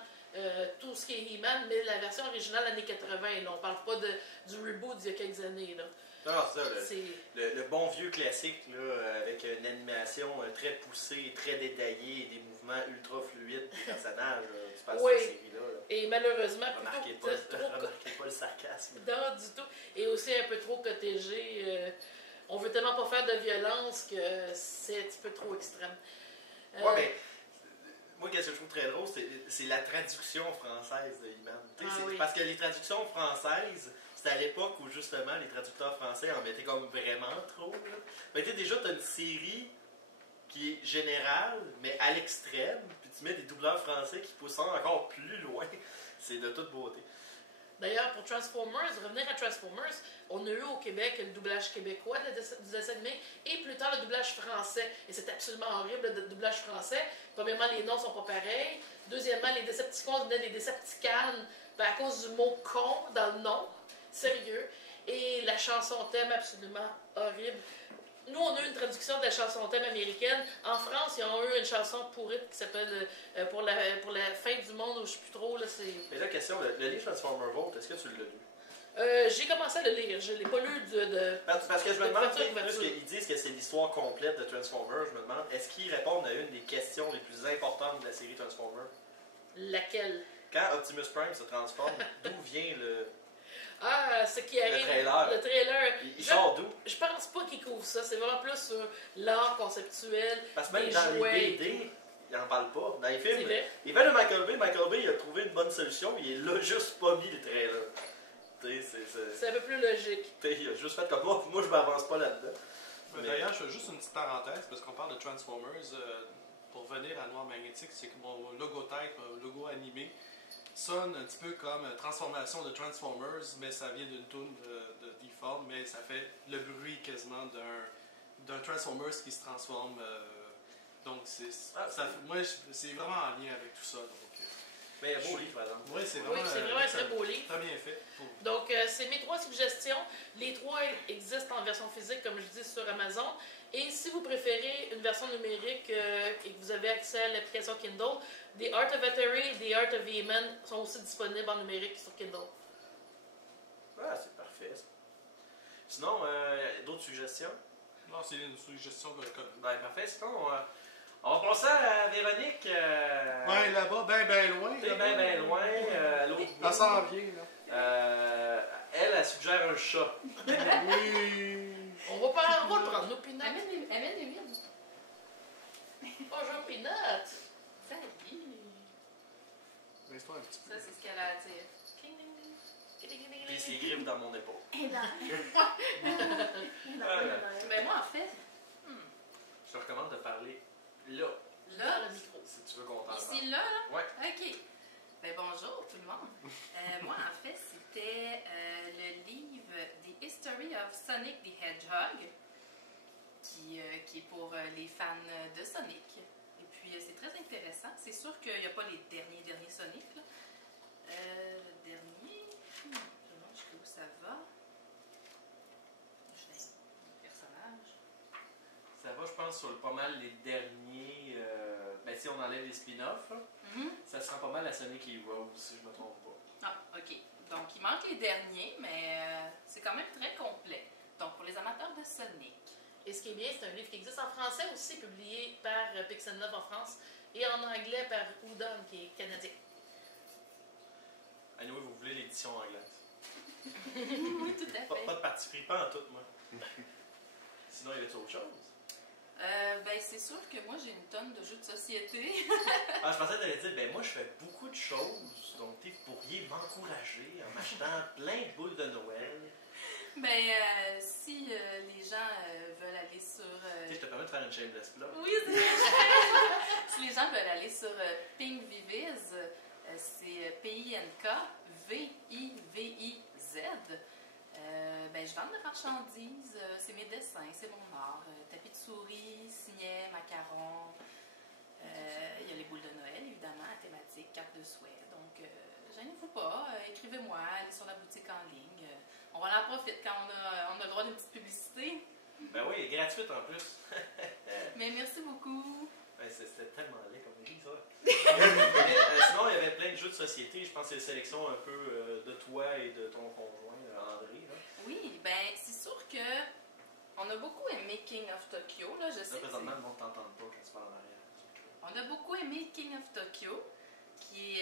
tout ce qui est He-Man, mais la version originale années 80. Là, on parle pas du reboot d'il y a quelques années. Là. Non, c'est ça, le bon vieux classique, là, avec une animation très poussée, très détaillée, et des mouvements ultra fluides des personnages. Tu passes Oui. cette série-là. Et malheureusement, Remarquez pas le sarcasme. Non, du tout. Et aussi un peu trop cotégé. On veut tellement pas faire de violence que c'est un petit peu trop extrême. Ouais, mais moi, qu'est-ce que je trouve très drôle, c'est la traduction française de He-Man. Oui. Parce que les traductions françaises, c'était à l'époque où justement les traducteurs français en mettaient comme vraiment trop. Là. Mais déjà, tu as une série qui est générale, mais à l'extrême, puis tu mets des doubleurs français qui poussent encore plus loin. C'est de toute beauté. D'ailleurs, pour Transformers, revenir à Transformers, on a eu au Québec le doublage québécois du dessin animé et plus tard le doublage français. Et c'est absolument horrible le doublage français. Premièrement, les noms sont pas pareils. Deuxièmement, les Decepticons venaient des Decepticans à cause du mot con dans le nom. Sérieux. Et la chanson thème absolument horrible. Nous, on a eu une traduction de la chanson thème américaine. En France, ils ont eu une chanson pourrite qui s'appelle pour la fin du monde, ou je sais plus trop. Là, mais la question, le livre Transformer Vault, est-ce que tu l'as lu? J'ai commencé à le lire. Je ne l'ai pas lu Parce que je me demande, couverture. ils disent que c'est l'histoire complète de Transformers, je me demande, est-ce qu'ils répondent à une des questions les plus importantes de la série Transformers? Laquelle? Quand Optimus Prime se transforme, d'où vient le... Ah, ce qui arrive. Le trailer. Il sort d'où? Je pense pas qu'il couvre ça. C'est vraiment plus sur l'art conceptuel. Parce que même les dans jouets les et BD, il en parle pas. Dans les films, C'est vrai. il fait de Michael Bay. Michael Bay, il a trouvé une bonne solution. Il l'a juste pas mis, le trailer. Tu sais, C'est un peu plus logique. il a juste fait comme moi, je m'avance pas là-dedans. Mais d'ailleurs, je fais juste une petite parenthèse parce qu'on parle de Transformers. Pour venir à Noir Magnétique, c'est que mon logotype, logo animé, sonne un petit peu comme transformation de Transformers, mais ça vient d'une tune de Deform, mais ça fait le bruit quasiment d'un Transformers qui se transforme. Donc, moi, c'est vraiment en lien avec tout ça. Donc, mais beau livre, par exemple. Oui, c'est Oui, vraiment, c'est vraiment un très beau livre. Très bien fait. Donc, c'est mes 3 suggestions. Les 3 existent en version physique, comme je dis, sur Amazon. Et si vous préférez une version numérique et que vous avez accès à l'application Kindle, The Art of Atari et The Art of He-Man sont aussi disponibles en numérique sur Kindle. Ah, c'est parfait, ça. Sinon, d'autres suggestions? Non, c'est une suggestion comme. Ben, parfait. Sinon, on va passer à Véronique. Ouais, là-bas, ben loin. T'es ben loin, à l'autre bout. Ça s'en vient, là. Elle suggère un chat. Oui. On va prendre nos peanuts. Amène les miennes. Bonjour, peanut. Salut. Reste-toi un petit peu. Ça, c'est ce qu'elle a à dire. Puis ses griffes dans mon épaule. Et dans. Ben moi, en fait, Je te recommande de parler là, là, le micro. si tu veux qu'on t'en parle. ici, là, Ouais. OK. Ben bonjour tout le monde. Moi, en fait, c'était le livre The History of Sonic the Hedgehog, qui est pour les fans de Sonic. Et puis, c'est très intéressant. C'est sûr qu'il n'y a pas les derniers Sonic, là. Le dernier, je me demande jusqu'où ça va. Je vais le personnage. Ça va, je pense, sur pas mal les derniers. Ben, si on enlève les spin-offs, là, ça sera pas mal à Sonic Heroes, si je me trompe pas. Ah, OK. Donc, il manque les derniers, mais c'est quand même très complet. Donc, pour les amateurs de Sonic. Et ce qui est bien, c'est un livre qui existe en français aussi, publié par Pixel 9 en France, et en anglais par Udon, qui est canadien. Anyway, vous voulez l'édition anglaise. Oui, tout à fait. Pas de parti pris, pas en tout, moi. Sinon, il y a autre chose? Ben, c'est sûr que moi, j'ai une tonne de jeux de société. Ah, je pensais que tu allais dire, ben moi, je fais beaucoup de choses, donc vous pourriez m'encourager en m'achetant plein de boules de Noël. Ben, si les gens veulent aller sur... Tu sais, je te permets de faire une shameless plug. Oui, c'est si les gens veulent aller sur Pink Viviz, c'est P-I-N-K V-I-V-I-Z. Ben, je vends de la marchandise, c'est mes dessins, c'est mon art. Tapis de souris, signets, macarons. Il y a les boules de Noël, évidemment, à thématique, cartes de souhait. Donc, gênez-vous pas, écrivez-moi, allez sur la boutique en ligne. On va en profiter quand on a le droit d'une petite publicité. Ben oui, elle est gratuite en plus. Mais merci beaucoup. Ben, c'était tellement laid comme écrit, ça. Sinon, il y avait plein de jeux de société. Je pense que c'est une sélection un peu de toi et de ton conjoint, André. Là. Oui, ben c'est sûr que on a beaucoup aimé King of Tokyo. Là, je sais Là, que présentement, le monde ne t'entend pas quand tu parles en arrière. on a beaucoup aimé King of Tokyo, qui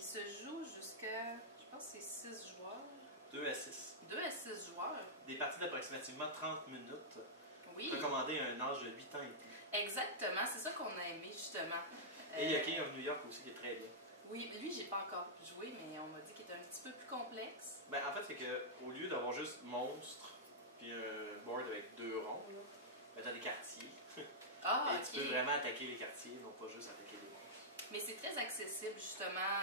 se joue jusqu'à, je pense que c'est 6 joueurs. 2 à 6. 2 à 6 joueurs. Des parties d'approximativement 30 minutes. Oui, Recommandé à un âge de 8 ans et plus. exactement. C'est ça qu'on a aimé, justement. Et il y a King of New York aussi qui est très bien. Oui, lui, j'ai pas encore joué, mais on m'a dit qu'il était un petit peu plus complexe. Ben, en fait, c'est qu'au lieu d'avoir juste monstre puis un board avec 2 ronds, ben, t'as des quartiers. Ah, Et tu peux ok. vraiment attaquer les quartiers, non pas juste attaquer les monstres. Mais c'est très accessible, justement.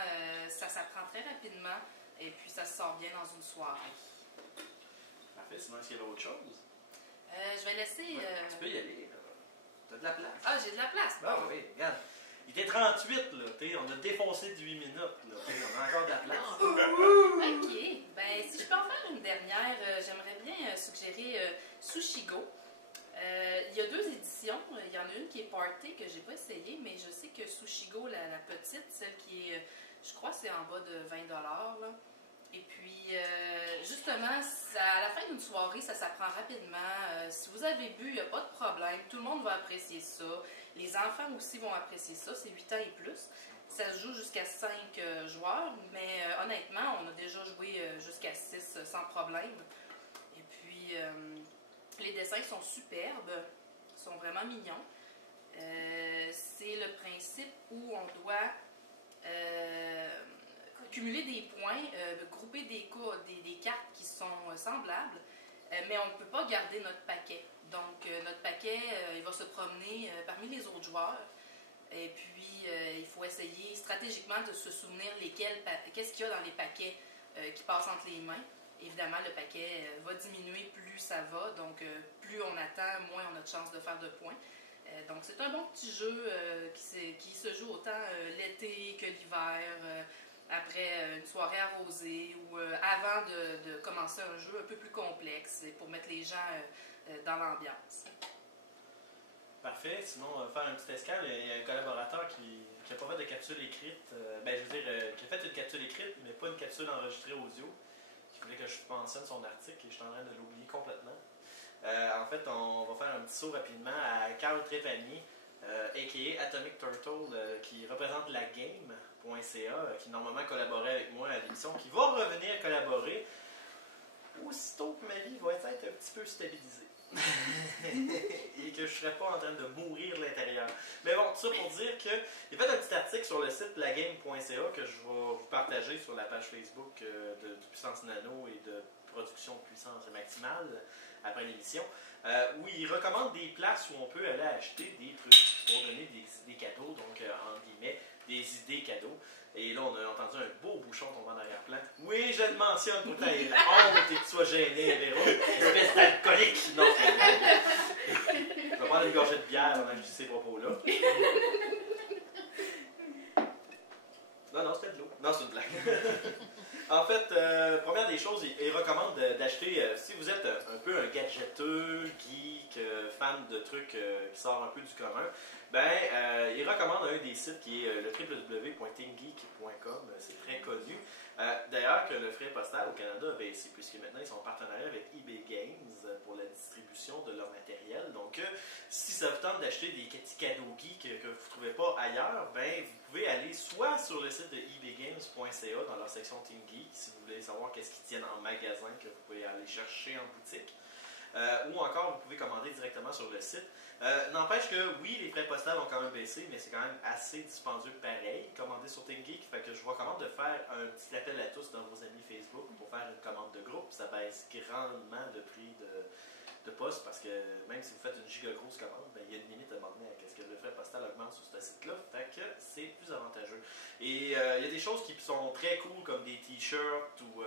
Ça s'apprend très rapidement. Et puis, ça se sort bien dans une soirée. Parfait, sinon, est-ce qu'il y a autre chose? Je vais laisser... Tu peux y aller, là. T'as de la place. Ah, j'ai de la place. Ah oui, regarde. Il était 38, là. On a défoncé de 8 minutes, là. On a encore de la place. OK. Ben, si je peux en faire une dernière, j'aimerais bien suggérer Sushigo. Il y a 2 éditions. Il y en a une qui est Party que j'ai pas essayé, mais je sais que Sushigo, la petite, celle qui est, je crois, c'est en bas de 20 $. Là. Et puis, justement, à la fin d'une soirée, ça s'apprend rapidement. Si vous avez bu, il n'y a pas de problème. Tout le monde va apprécier ça. Les enfants aussi vont apprécier ça. C'est 8 ans et plus. Ça se joue jusqu'à 5 joueurs, mais honnêtement, on a déjà joué jusqu'à 6 sans problème. Et puis, les dessins sont superbes, sont vraiment mignons. C'est le principe où on doit cumuler des points, grouper des cartes qui sont semblables, mais on ne peut pas garder notre paquet. Donc, notre paquet, il va se promener parmi les autres joueurs. Et puis, il faut essayer stratégiquement de se souvenir qu'est-ce qu'il y a dans les paquets qui passent entre les mains. Évidemment, le paquet va diminuer plus ça va. Donc, plus on attend, moins on a de chances de faire de points. Donc, c'est un bon petit jeu qui se joue autant l'été que l'hiver, après une soirée arrosée ou avant de commencer un jeu un peu plus complexe pour mettre les gens dans l'ambiance. Parfait. Sinon, on va faire un petit escale. Il y a un collaborateur qui n'a pas fait de capsule écrite. Qui a fait une capsule écrite, mais pas une capsule enregistrée audio. Qui voulait que je mentionne son article et je suis en train de l'oublier complètement. En fait, on va faire un petit saut rapidement à Carl Trépanier, a.k.a. Atomic Turtle, qui représente la game.ca, qui normalement collaborait avec moi à l'émission, qui va revenir collaborer aussitôt que ma vie va être un petit peu stabilisée. Et que je ne serais pas en train de mourir de l'intérieur. Mais bon, tout ça pour dire qu'il a fait un petit article sur le site lagame.ca que je vais vous partager sur la page Facebook de Puissance Nano et de Production de Puissance Maximale après l'émission, où il recommande des places où on peut aller acheter des trucs pour donner des cadeaux, donc en guillemets, des idées cadeaux. Et là, on a entendu un beau bouchon tomber en arrière-plan. Oui, je le mentionne pour que tu aies honte et que tu sois gêné, Véro. Espèce d'alcoolique. Non, c'est vrai. Je vais prendre une gorgée de bière avant que je dise ces propos-là. Non, c'était de l'eau. Non, c'est une blague. En fait, première des choses, il recommande d'acheter, si vous êtes un peu un gadgeteux, geek, fan de trucs qui sortent un peu du commun, il recommande un des sites qui est le www.thinkgeek.com. C'est très connu. D'ailleurs, que le frais postal au Canada a baissé, puisque maintenant ils sont en partenariat avec eBay Games pour la distribution de leur matériel. Donc, si ça vous tente d'acheter des petits cadeaux geeks que vous ne trouvez pas ailleurs, vous pouvez aller soit sur le site de ebaygames.ca dans leur section Team Geek, si vous voulez savoir qu'est-ce qu'ils tiennent en magasin que vous pouvez aller chercher en boutique. Ou encore, vous pouvez commander directement sur le site. N'empêche que, oui, les frais postales ont quand même baissé, mais c'est quand même assez dispendieux pareil, commander sur ThinkGeek. Fait que je vous recommande de faire un petit appel à tous dans vos amis Facebook pour faire une commande de groupe. Ça baisse grandement le prix de poste parce que même si vous faites une giga grosse commande, il y a une limite à demander à ce que le frais postal augmente sur ce site-là. Fait que c'est plus avantageux. Et il y a des choses qui sont très cool comme des t-shirts ou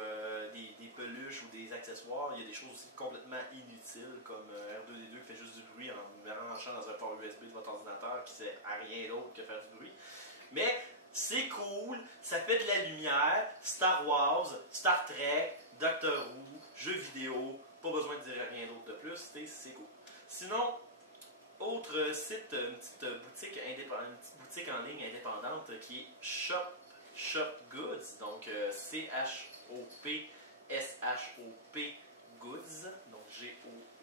des peluches ou des accessoires. Il y a des choses aussi complètement inutiles comme R2D2 qui fait juste du bruit en branchant dans un port USB de votre ordinateur qui sert à rien d'autre que faire du bruit. Mais c'est cool, ça fait de la lumière, Star Wars, Star Trek, Doctor Who, jeux vidéo, pas besoin de dire rien d'autre de plus, c'est cool. Sinon, autre site, une petite boutique en ligne indépendante qui est Shop Goods, donc C-H-O-P-S-H-O-P Goods, donc G-O-O-D-S.com.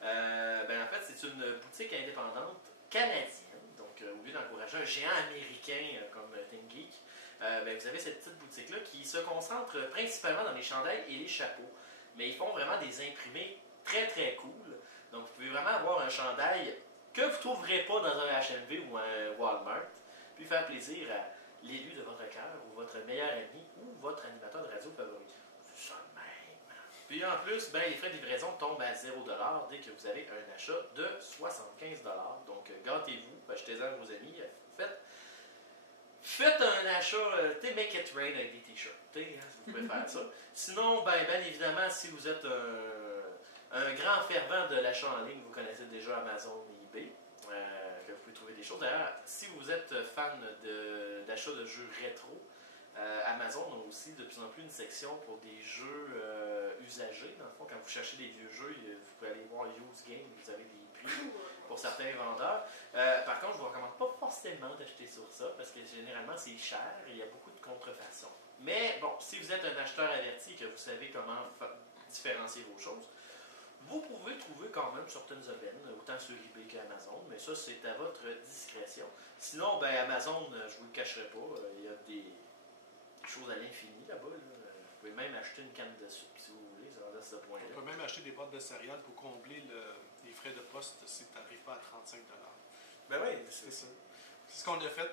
En fait, c'est une boutique indépendante canadienne, donc au lieu d'encourager un géant américain comme ThinkGeek, vous avez cette petite boutique-là qui se concentre principalement dans les chandails et les chapeaux. Mais ils font vraiment des imprimés très très cool. Donc vous pouvez vraiment avoir un chandail que vous ne trouverez pas dans un HMV ou un Walmart, puis faire plaisir à l'élu de votre cœur ou votre meilleur ami ou votre animateur de radio favori. Ça même. Puis en plus, les frais de livraison tombent à 0$ dès que vous avez un achat de 75$. Donc gâtez-vous, achetez-en à vos amis, faites un achat, make it rain avec des t-shirts, vous pouvez faire ça. Sinon, bien évidemment, si vous êtes un grand fervent de l'achat en ligne, vous connaissez déjà Amazon et eBay, que vous pouvez trouver des choses. D'ailleurs, si vous êtes fan d'achat de jeux rétro, Amazon a aussi de plus en plus une section pour des jeux usagés. Dans le fond, quand vous cherchez des vieux jeux, vous pouvez aller voir Use Game, vous avez des prix pour certains vendeurs. Par contre, je ne vous recommande pas forcément d'acheter sur ça, parce que généralement c'est cher et il y a beaucoup de contrefaçons. Mais bon, si vous êtes un acheteur averti et que vous savez comment différencier vos choses, Vous pouvez trouver quand même certaines aubaines, autant sur eBay qu'Amazon, mais ça, c'est à votre discrétion. Sinon, ben Amazon, je vous le cacherai pas, il y a des choses à l'infini là-bas. Là. Vous pouvez même acheter une canne de sucre si vous voulez, ça va à ce point-là. On peut même acheter des boîtes de céréales pour combler les frais de poste si tu n'arrives pas à 35 $. Ben oui, c'est ça. C'est ce qu'on a fait.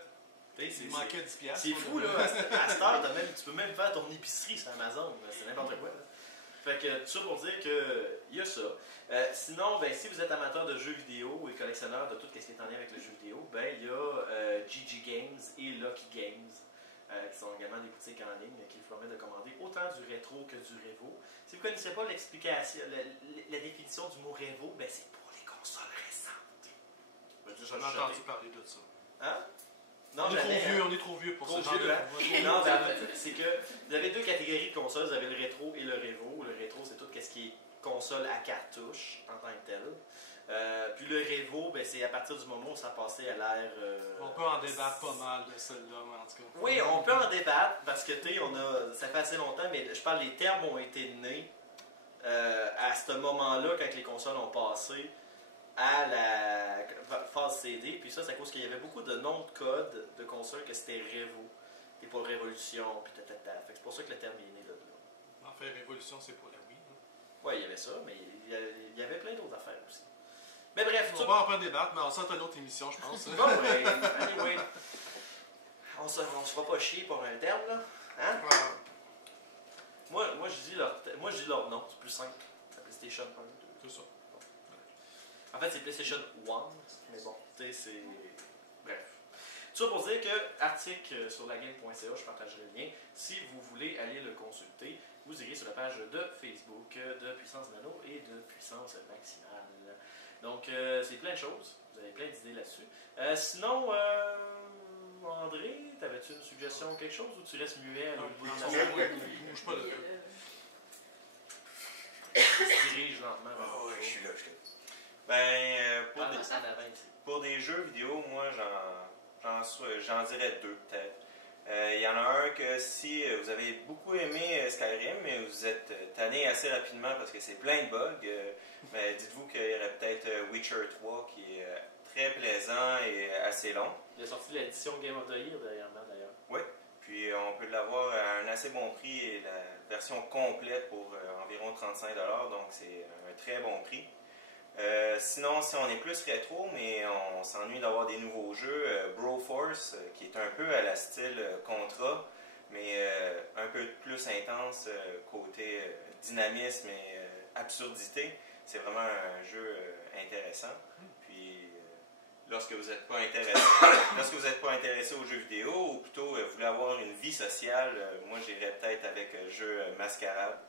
Il manquait 10 $. C'est fou, là. À cette heure, tu peux même faire ton épicerie sur Amazon. C'est n'importe quoi. Là. Fait que tout ça pour dire qu'il y a ça. Sinon, ben, si vous êtes amateur de jeux vidéo et collectionneur de tout ce qui est en lien avec le jeu vidéo, ben, il y a GG Games et Lucky Games. Qui sont également des boutiques en ligne qui vous permettent de commander autant du rétro que du révo. Si vous ne connaissez pas l'explication, la définition du mot révo, ben c'est pour les consoles récentes. J'en ai entendu parler de ça. Hein? Non, on est trop vieux pour trop ce genre vieux, de... Hein? Non, ben, c'est que vous avez deux catégories de consoles. Vous avez le rétro et le révo. Le rétro, c'est tout ce qui est console à cartouche en tant que tel. Puis le révo, ben, c'est à partir du moment où ça passait à l'ère... on peut en débattre pas mal de celle-là, mais en tout cas. Oui, on peut en débattre parce que, tu sais, ça fait assez longtemps, mais je parle, les termes ont été nés à ce moment-là, quand les consoles ont passé à la phase CD. Puis ça, c'est à cause qu'il y avait beaucoup de noms de code de consoles que c'était Révo. Et pour Révolution, puis tatata. Fait que c'est pour ça que le terme est né là. En fait, Révolution, c'est pour la Wii. Oui, il y avait ça, mais il y avait plein d'autres affaires aussi. Mais bref, on va en pas débattre, mais on sort une autre émission, je pense. Bon, ouais, anyway. On se fera pas chier pour un terme, là. Hein? Ouais. Moi, je dis leur nom, c'est plus simple. La PlayStation 1, 2. C'est ça. En fait, c'est PlayStation 1, mais bon, tu sais, c'est... Bref. Tout ça pour dire que article sur lagame.ca, je partagerai le lien. Si vous voulez aller le consulter, vous irez sur la page de Facebook de Puissance Nano et de Puissance Maximale. Donc, c'est plein de choses. Vous avez plein d'idées là-dessus. Sinon, André, t'avais-tu une suggestion ou quelque chose ou tu restes muet à l'autre bout de la salle? Bouge pas de Tu te diriges lentement vers Oh, l'autre je chose. suis là, Ben, pour des jeux vidéo, moi, j'en dirais deux, peut-être. Il y en a un que si vous avez beaucoup aimé Skyrim, mais vous êtes tanné assez rapidement parce que c'est plein de bugs, ben, dites-vous qu'il y aurait peut-être Witcher 3 qui est très plaisant et assez long. Il a sorti l'édition Game of the Year dernièrement, d'ailleurs. Oui, puis on peut l'avoir à un assez bon prix et la version complète pour environ 35 $, donc c'est un très bon prix. Sinon, si on est plus rétro, mais on s'ennuie d'avoir des nouveaux jeux, Broforce, qui est un peu à la style Contra, mais un peu plus intense côté dynamisme et absurdité. C'est vraiment un jeu intéressant. Puis, lorsque vous n'êtes pas intéressé aux jeux vidéo, ou plutôt vous voulez avoir une vie sociale, moi j'irais peut-être avec le jeu Mascarade.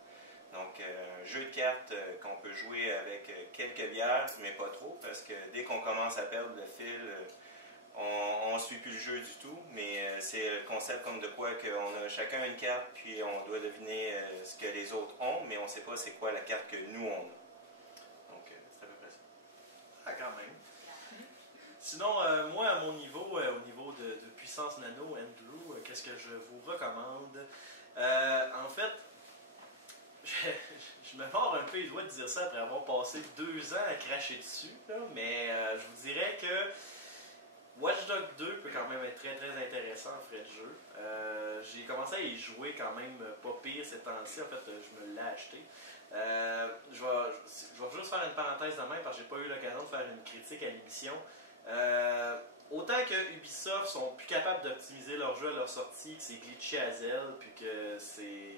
Donc, un jeu de cartes qu'on peut jouer avec quelques bières, mais pas trop, parce que dès qu'on commence à perdre le fil, on ne suit plus le jeu du tout. Mais c'est le concept comme de quoi qu'on a chacun une carte, puis on doit deviner ce que les autres ont, mais on ne sait pas c'est quoi la carte que nous on a. Donc, c'est à peu près ça. Ah, quand même. Sinon, moi, à mon niveau, au niveau de Puissance Nano, Andrew, qu'est-ce que je vous recommande? En fait, je me mords un peu les doigts de dire ça après avoir passé 2 ans à cracher dessus, là, mais je vous dirais que Watch Dogs 2 peut quand même être très très intéressant en frais de jeu. J'ai commencé à y jouer quand même pas pire ces temps-ci, en fait je me l'ai acheté. Je vais juste faire une parenthèse de même parce que j'ai pas eu l'occasion de faire une critique à l'émission. Autant que Ubisoft sont plus capables d'optimiser leur jeu à leur sortie, que c'est glitché à zèle, puis que c'est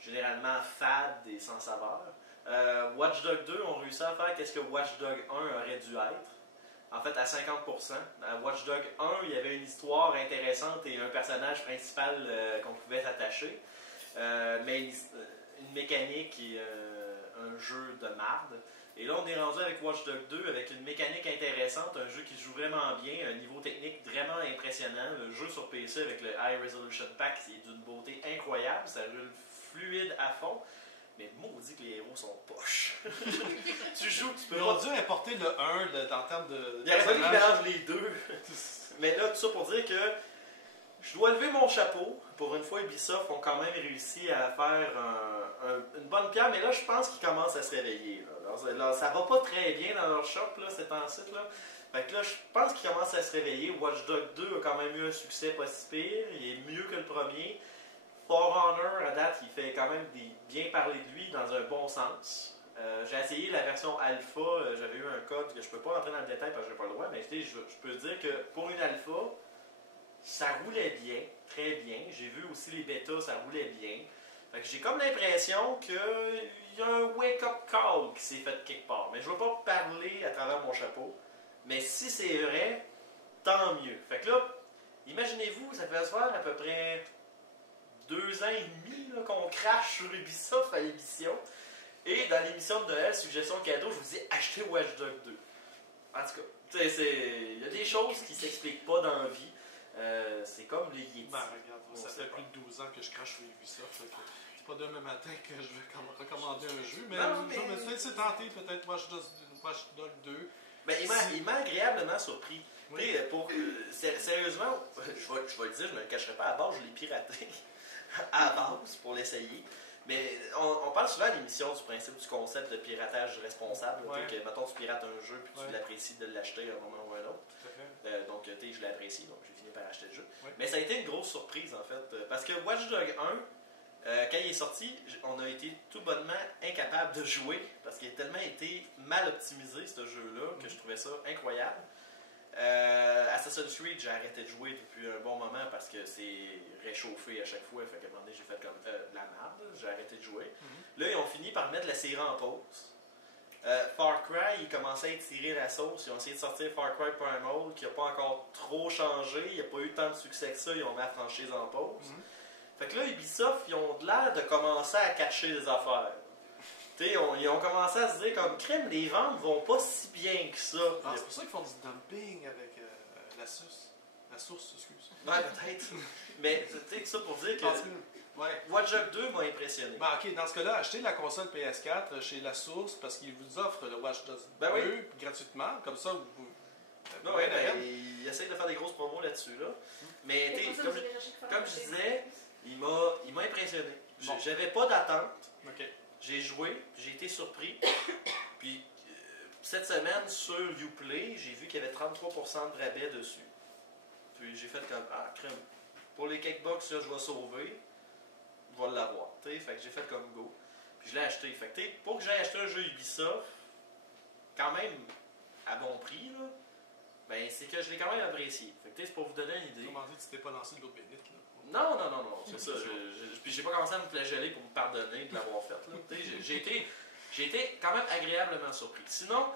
généralement fade et sans saveur. Watch Dogs 2 ont réussi à faire qu'est-ce que Watch Dogs 1 aurait dû être. En fait, à 50%. À Watch Dogs 1, il y avait une histoire intéressante et un personnage principal qu'on pouvait s'attacher. Mais une mécanique et un jeu de marde. Et là, on est rendu avec Watch Dogs 2 avec une mécanique intéressante, un jeu qui se joue vraiment bien, un niveau technique vraiment impressionnant. Le jeu sur PC avec le High Resolution Pack, c'est d'une beauté incroyable. Ça roule fluide à fond. Mais maudit que les héros sont poches. Tu joues, tu peux Ils ont dû importer le 1 en termes de. Il aurait fallu qu'ils mélangent les deux. Mais là, tout ça pour dire que Je dois lever mon chapeau. Pour une fois, Ubisoft ont quand même réussi à faire une bonne pierre, mais là, je pense qu'ils commencent à se réveiller. Là, ça va pas très bien dans leur shop, là, cet site là. Fait que là, je pense qu'ils commencent à se réveiller. Watch Dogs 2 a quand même eu un succès pas si pire. Il est mieux que le premier. For Honor, à date, il fait quand même bien parler de lui dans un bon sens. J'ai essayé la version alpha. J'avais eu un code que je peux pas rentrer dans le détail parce que j'ai pas le droit, mais je peux dire que pour une alpha, ça roulait bien, très bien. J'ai vu aussi les bêtas, ça roulait bien. Fait que j'ai comme l'impression qu'il y a un wake-up call qui s'est fait quelque part. Mais je ne veux pas parler à travers mon chapeau. Mais si c'est vrai, tant mieux. Fait que là, imaginez-vous, ça fait faire à peu près 2 ans et demi là, qu'on crache sur Ubisoft à l'émission. Et dans l'émission de Noël, suggestion cadeau, je vous dis achetez Watch Dogs 2. En tout cas, il y a des choses qui ne s'expliquent pas dans la vie. C'est comme les Yeti. Ben, regarde, ça fait plus de 12 ans que je crache sur Ubisoft. C'est pas demain matin que je vais recommander un jeu, mais je me suis laissé tenter peut-être Watch Dogs 2. Ben, il m'a agréablement surpris. Oui. Sérieusement, je vais le dire, je ne me le cacherai pas, à base, je l'ai piraté. À base, pour l'essayer. Mais on parle souvent à l'émission du principe du concept de piratage responsable. Ouais. Que, mettons, tu pirates un jeu puis tu Ouais. l'apprécies de l'acheter à un moment ou à un autre. Tout à fait. Donc, je l'ai apprécié, donc j'ai fini par acheter le jeu. Ouais. Mais ça a été une grosse surprise, en fait. Parce que Watch Dogs 1, quand il est sorti, on a été tout bonnement incapable de jouer parce qu'il a tellement été mal optimisé, ce jeu-là, que je trouvais ça incroyable. Assassin's Creed, j'ai arrêté de jouer depuis un bon moment parce que c'est réchauffé à chaque fois. Fait qu'à un moment donné, j'ai fait comme de la merde, j'ai arrêté de jouer. Là, ils ont fini par mettre la série en pause. Far Cry, ils commençaient à étirer la sauce. Ils ont essayé de sortir Far Cry Primal, qui n'a pas encore trop changé. Il n'y a pas eu tant de succès que ça. Ils ont mis la franchise en pause. Fait que là, Ubisoft, ils ont l'air de commencer à cacher des affaires. Ils ont commencé à se dire comme crème, les ventes vont pas si bien que ça. Ah, c'est pour ça qu'ils font du dumping avec la source. La source, excuse. Ouais, peut-être. Mais tu sais, ça pour dire que Ouais. Watch Dogs 2 m'a impressionné. Ben, ok, dans ce cas-là, achetez la console PS4 chez La Source parce qu'ils vous offrent le Watch Dogs 2 Ben oui. gratuitement. Comme ça, vous. Non, ouais, ils essayent de faire des grosses promos là-dessus. Là. Mais tu sais, comme je disais, il m'a impressionné. Bon. J'avais pas d'attente. Ok. J'ai joué, j'ai été surpris. Puis cette semaine sur Uplay, j'ai vu qu'il y avait 33% de rabais dessus. Puis j'ai fait comme crème. Pour les cakebox, là, je vais sauver. Je vais l'avoir. Fait que j'ai fait comme go. Puis je l'ai acheté. Fait que pour que j'aie acheté un jeu Ubisoft, quand même à bon prix, là, ben c'est que je l'ai quand même apprécié. Fait que c'est pour vous donner une idée. Comment dire, tu t'es pas lancé de l'autre bénite, là? Non, c'est ça. Puis j'ai pas commencé à me flageller pour me pardonner de l'avoir fait. J'ai été quand même agréablement surpris. Sinon,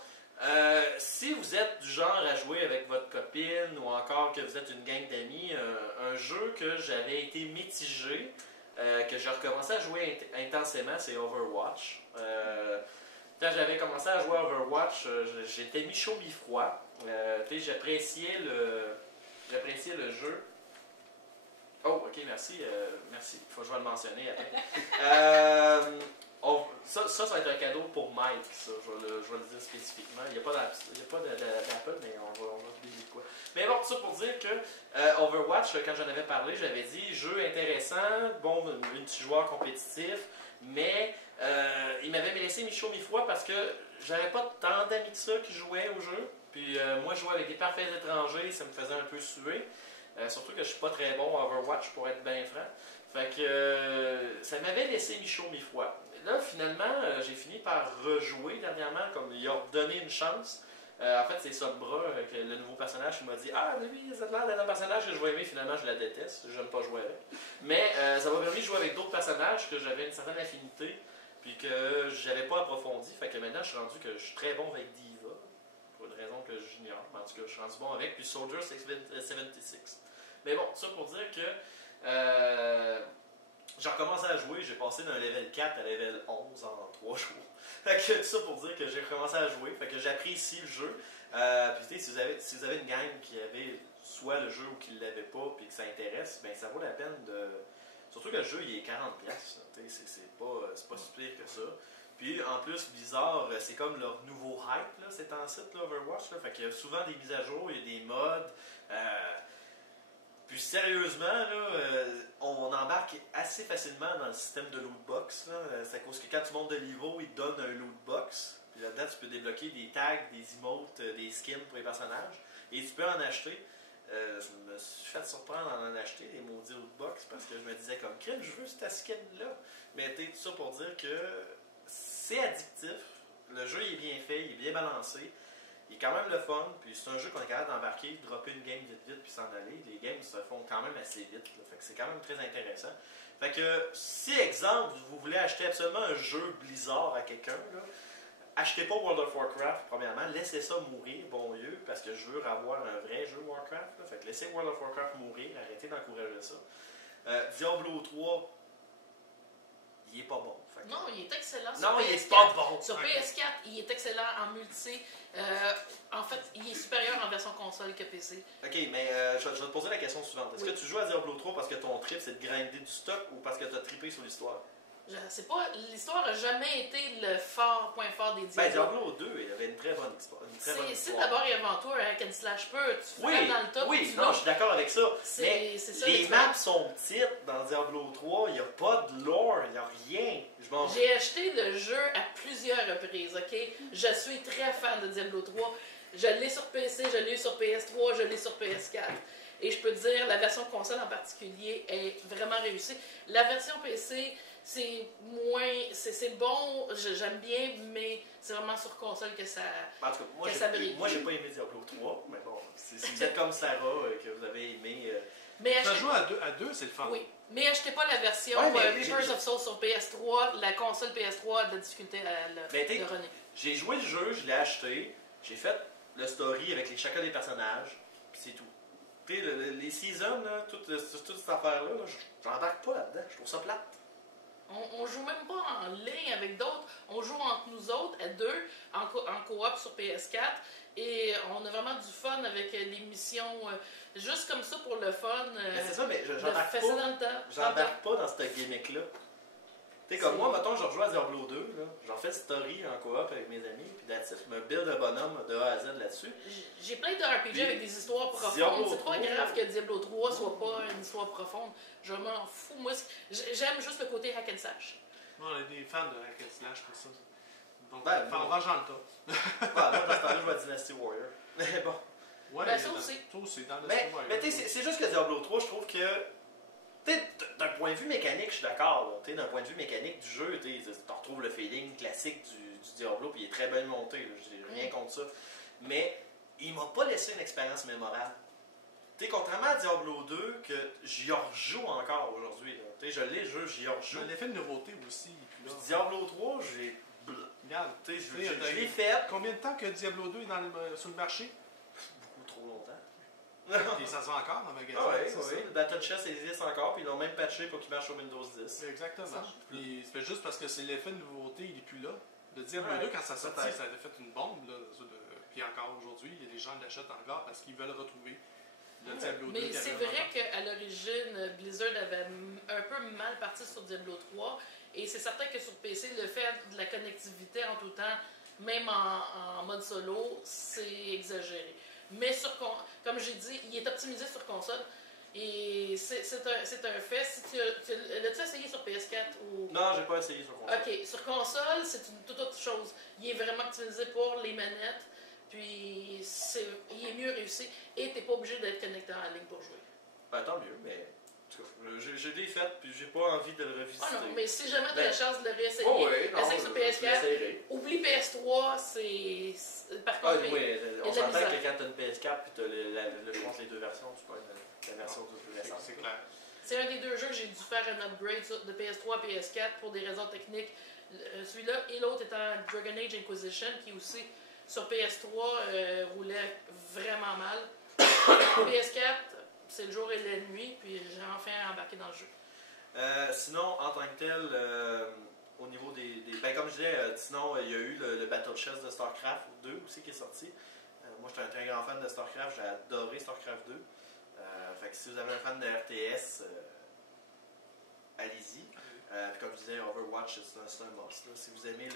si vous êtes du genre à jouer avec votre copine ou encore que vous êtes une gang d'amis, un jeu que j'avais été mitigé, que j'ai recommencé à jouer intensément, c'est Overwatch. Quand j'avais commencé à jouer à Overwatch, j'étais mi-chaud, mi-froid. J'appréciais le jeu. Oh, ok, merci. Merci. Faut que je vais le mentionner après. Ça va être un cadeau pour Mike, ça. Je vais le dire spécifiquement. Il n'y a pas d'Apple, mais on va oublier de quoi. Mais bon, tout ça pour dire que Overwatch, quand j'en avais parlé, j'avais dit jeu intéressant, bon, multijoueur compétitif, mais il m'avait laissé mi-chaud, mi-froid parce que j'avais pas tant d'amis que ça qui jouaient au jeu. Puis moi, je jouais avec des parfaits étrangers, ça me faisait un peu suer. Surtout que je suis pas très bon à Overwatch, pour être bien franc. Fait que ça m'avait laissé mi-chaud, mi-froid. Là, finalement, j'ai fini par rejouer dernièrement, comme il a donné une chance. En fait, c'est Sombra, le nouveau personnage, qui m'a dit lui, ça a l'air d'être un personnage que je vais aimer. Finalement, je la déteste, je n'aime pas jouer avec. Mais ça m'a permis de jouer avec d'autres personnages que j'avais une certaine affinité, puis que j'avais pas approfondi. Fait que maintenant, je suis rendu que je suis très bon avec Diva, pour une raison que j'ignore. En tout cas, je suis rendu bon avec, puis Soldier 76. Mais bon, ça pour dire que j'ai recommencé à jouer, j'ai passé d'un level 4 à level 11 en 3 jours. Fait que tout ça pour dire que j'ai recommencé à jouer, fait que j'apprécie le jeu. Puis si vous avez une gang qui avait soit le jeu ou qui ne l'avait pas, puis que ça intéresse, ben ça vaut la peine de... Surtout que le jeu, il est 40$. C'est pas si pire que ça. Puis en plus, Blizzard, c'est comme leur nouveau hype, là, c'est en site, là, Overwatch. Là. Fait qu'il y a souvent des mises à jour, il y a des mods. Puis sérieusement, là, on embarque assez facilement dans le système de lootbox. C'est à cause que quand tu montes de niveau, ils te donnent un lootbox. Puis là-dedans, tu peux débloquer des tags, des emotes, des skins pour les personnages. Et tu peux en acheter. Je me suis fait surprendre en acheter des maudits lootbox parce que je me disais comme crime, je veux cette skin-là. Mais tout ça pour dire que c'est addictif. Le jeu il est bien fait, il est bien balancé. Il est quand même le fun, puis c'est un jeu qu'on est capable d'embarquer, de dropper une game vite puis s'en aller. Les games se font quand même assez vite, là. Fait que c'est quand même très intéressant. Fait que si, exemple, vous voulez acheter absolument un jeu Blizzard à quelqu'un, là, achetez pas World of Warcraft, premièrement, laissez ça mourir, bon Dieu, parce que je veux avoir un vrai jeu Warcraft, là. Fait que laissez World of Warcraft mourir, arrêtez d'encourager ça. Diablo 3, il est pas bon. Non, il est excellent sur non, PS4. il est pas bon. Sur PS4, il est excellent en multi. En fait, il est supérieur en version console que PC. Ok, mais je vais te poser la question suivante. Est-ce que tu joues à Diablo 3 parce que ton trip c'est de grinder du stock ou parce que tu as trippé sur l'histoire? Je sais pas, l'histoire n'a jamais été le point fort des Ben, Diablo. Diablo 2, il y avait une très bonne histoire. C'est d'abord et avant tout un hack and slash pur. Tu frappes Oui, dans le top. oui, tu non, vas. je suis d'accord avec ça. Mais C'est ça, les l'expérience. maps sont petites dans Diablo 3, il n'y a pas de lore, il n'y a rien. Je m'en J'ai acheté le jeu à plusieurs reprises, ok? Je suis très fan de Diablo 3. Je l'ai sur PC, je l'ai eu sur PS3, je l'ai sur PS4. Et je peux te dire, la version console en particulier est vraiment réussie. La version PC, c'est moins... C'est bon, j'aime bien, mais c'est vraiment sur console que ça... En tout cas, ça brille. moi j'ai pas aimé Diablo 3, mais bon, si vous êtes comme Sarah, que vous avez aimé... Mais Ça achetez... joue à deux, c'est le fun. Oui, mais achetez pas la version Ouais, mais Reapers of Souls sur PS3. La console PS3 a de la difficulté à le runner. J'ai joué le jeu, je l'ai acheté, j'ai fait le story avec chacun des personnages, puis c'est tout. Tu sais, les seasons, là, toute cette affaire-là, là, j'embarque pas là-dedans, je trouve ça plate. On joue même pas en ligne avec d'autres. On joue entre nous autres, à deux, en coop sur PS4. Et on a vraiment du fun avec les missions, juste comme ça pour le fun. Mais c'est ça, mais de j'embarque fesser pas. dans le temps. J'embarque pas dans cette gimmick-là. Tu sais, comme moi, mettons, je rejoue à Diablo 2, là, j'en fais story en coop avec mes amis, puis that's it, je me build un bonhomme de A à Z là-dessus. J'ai plein de RPG Puis, avec des histoires Diablo profondes. C'est pas 3, grave que Diablo 3 soit pas une histoire profonde. Je m'en fous. Moi, j'aime juste le côté hack and slash. Moi, on est des fans de hack and slash pour ça. Donc, Ben, on range dans le tas. Ouais, moi, dans ce temps-là, je joue à Dynasty Warrior. Mais bon. Ouais, Ben, ça aussi. Ça aussi, dans le Mais tu sais, c'est juste que Diablo 3, je trouve que. Tu sais, d'un point de vue mécanique, je suis d'accord. Tu sais, d'un point de vue mécanique du jeu, tu retrouves le feeling classique du Diablo, puis il est très bien monté. Je n'ai rien contre ça. Mais il m'a pas laissé une expérience mémorable. Tu sais, contrairement à Diablo 2, que j'y rejoue encore aujourd'hui. Tu sais, je l'ai le jeu, j'y rejoue. Un effet de nouveauté aussi. Puis là, Diablo 3, j'ai. regarde, Tu sais, tu sais, je l'ai fait combien de temps que Diablo 2 est sur le marché? beaucoup trop longtemps. Et ça se vend encore dans le magasin. Ah ouais, c'est oui. Le Battle Chess existe encore, puis ils l'ont même patché pour qu'il marche sur Windows 10. ça? Exactement. Ça. Puis c'est juste parce que c'est l'effet de nouveauté, il n'est plus là. Le Diablo Ouais. 2, quand ça sortait, Ouais. ça avait fait une bombe. Là, puis encore aujourd'hui, il y a des gens qui l'achètent encore parce qu'ils veulent retrouver le Diablo 2. Mais qui c'est avait vrai vraiment- qu'à l'origine, Blizzard avait un peu mal parti sur Diablo 3. Et c'est certain que sur PC, le fait de la connectivité en tout temps, même en mode solo, c'est exagéré. Mais comme j'ai dit, il est optimisé sur console. Et c'est un fait. Si l'as-tu essayé sur PS4 ou... Non, j'ai pas essayé sur console. Ok, sur console, c'est une toute autre chose. Il est vraiment optimisé pour les manettes. Puis il est mieux réussi. Et t'es pas obligé d'être connecté en ligne pour jouer. Ben, tant mieux, mais. En tout cas, j'ai des fêtes, puis j'ai pas envie de le revisiter. Ah non, mais si jamais tu as Ben, la chance de le réessayer, Oh, oui, non, essaye sur je PS4. l'essayerai. Oublie PS3, par Ah, contre, oui, on il y a de la s'entend que misère. quand t'as une PS4 puis t'as je pense les deux versions, tu peux la version plus récente. C'est clair. C'est un des deux jeux que j'ai dû faire un upgrade de PS3 à PS4 pour des raisons techniques. Celui-là et l'autre étant Dragon Age Inquisition, qui aussi sur PS3 roulait vraiment mal. PS4, c'est le jour et la nuit, puis j'ai enfin embarqué dans le jeu. Sinon, en tant que tel, au niveau des ben, comme je disais, sinon, il y a eu le Battle Chess de StarCraft 2 aussi qui est sorti. Moi, j'étais un très grand fan de StarCraft, j'ai adoré StarCraft 2. Fait que si vous avez un fan de RTS, allez-y. Puis comme je disais, Overwatch, c'est un must. Là. Si vous aimez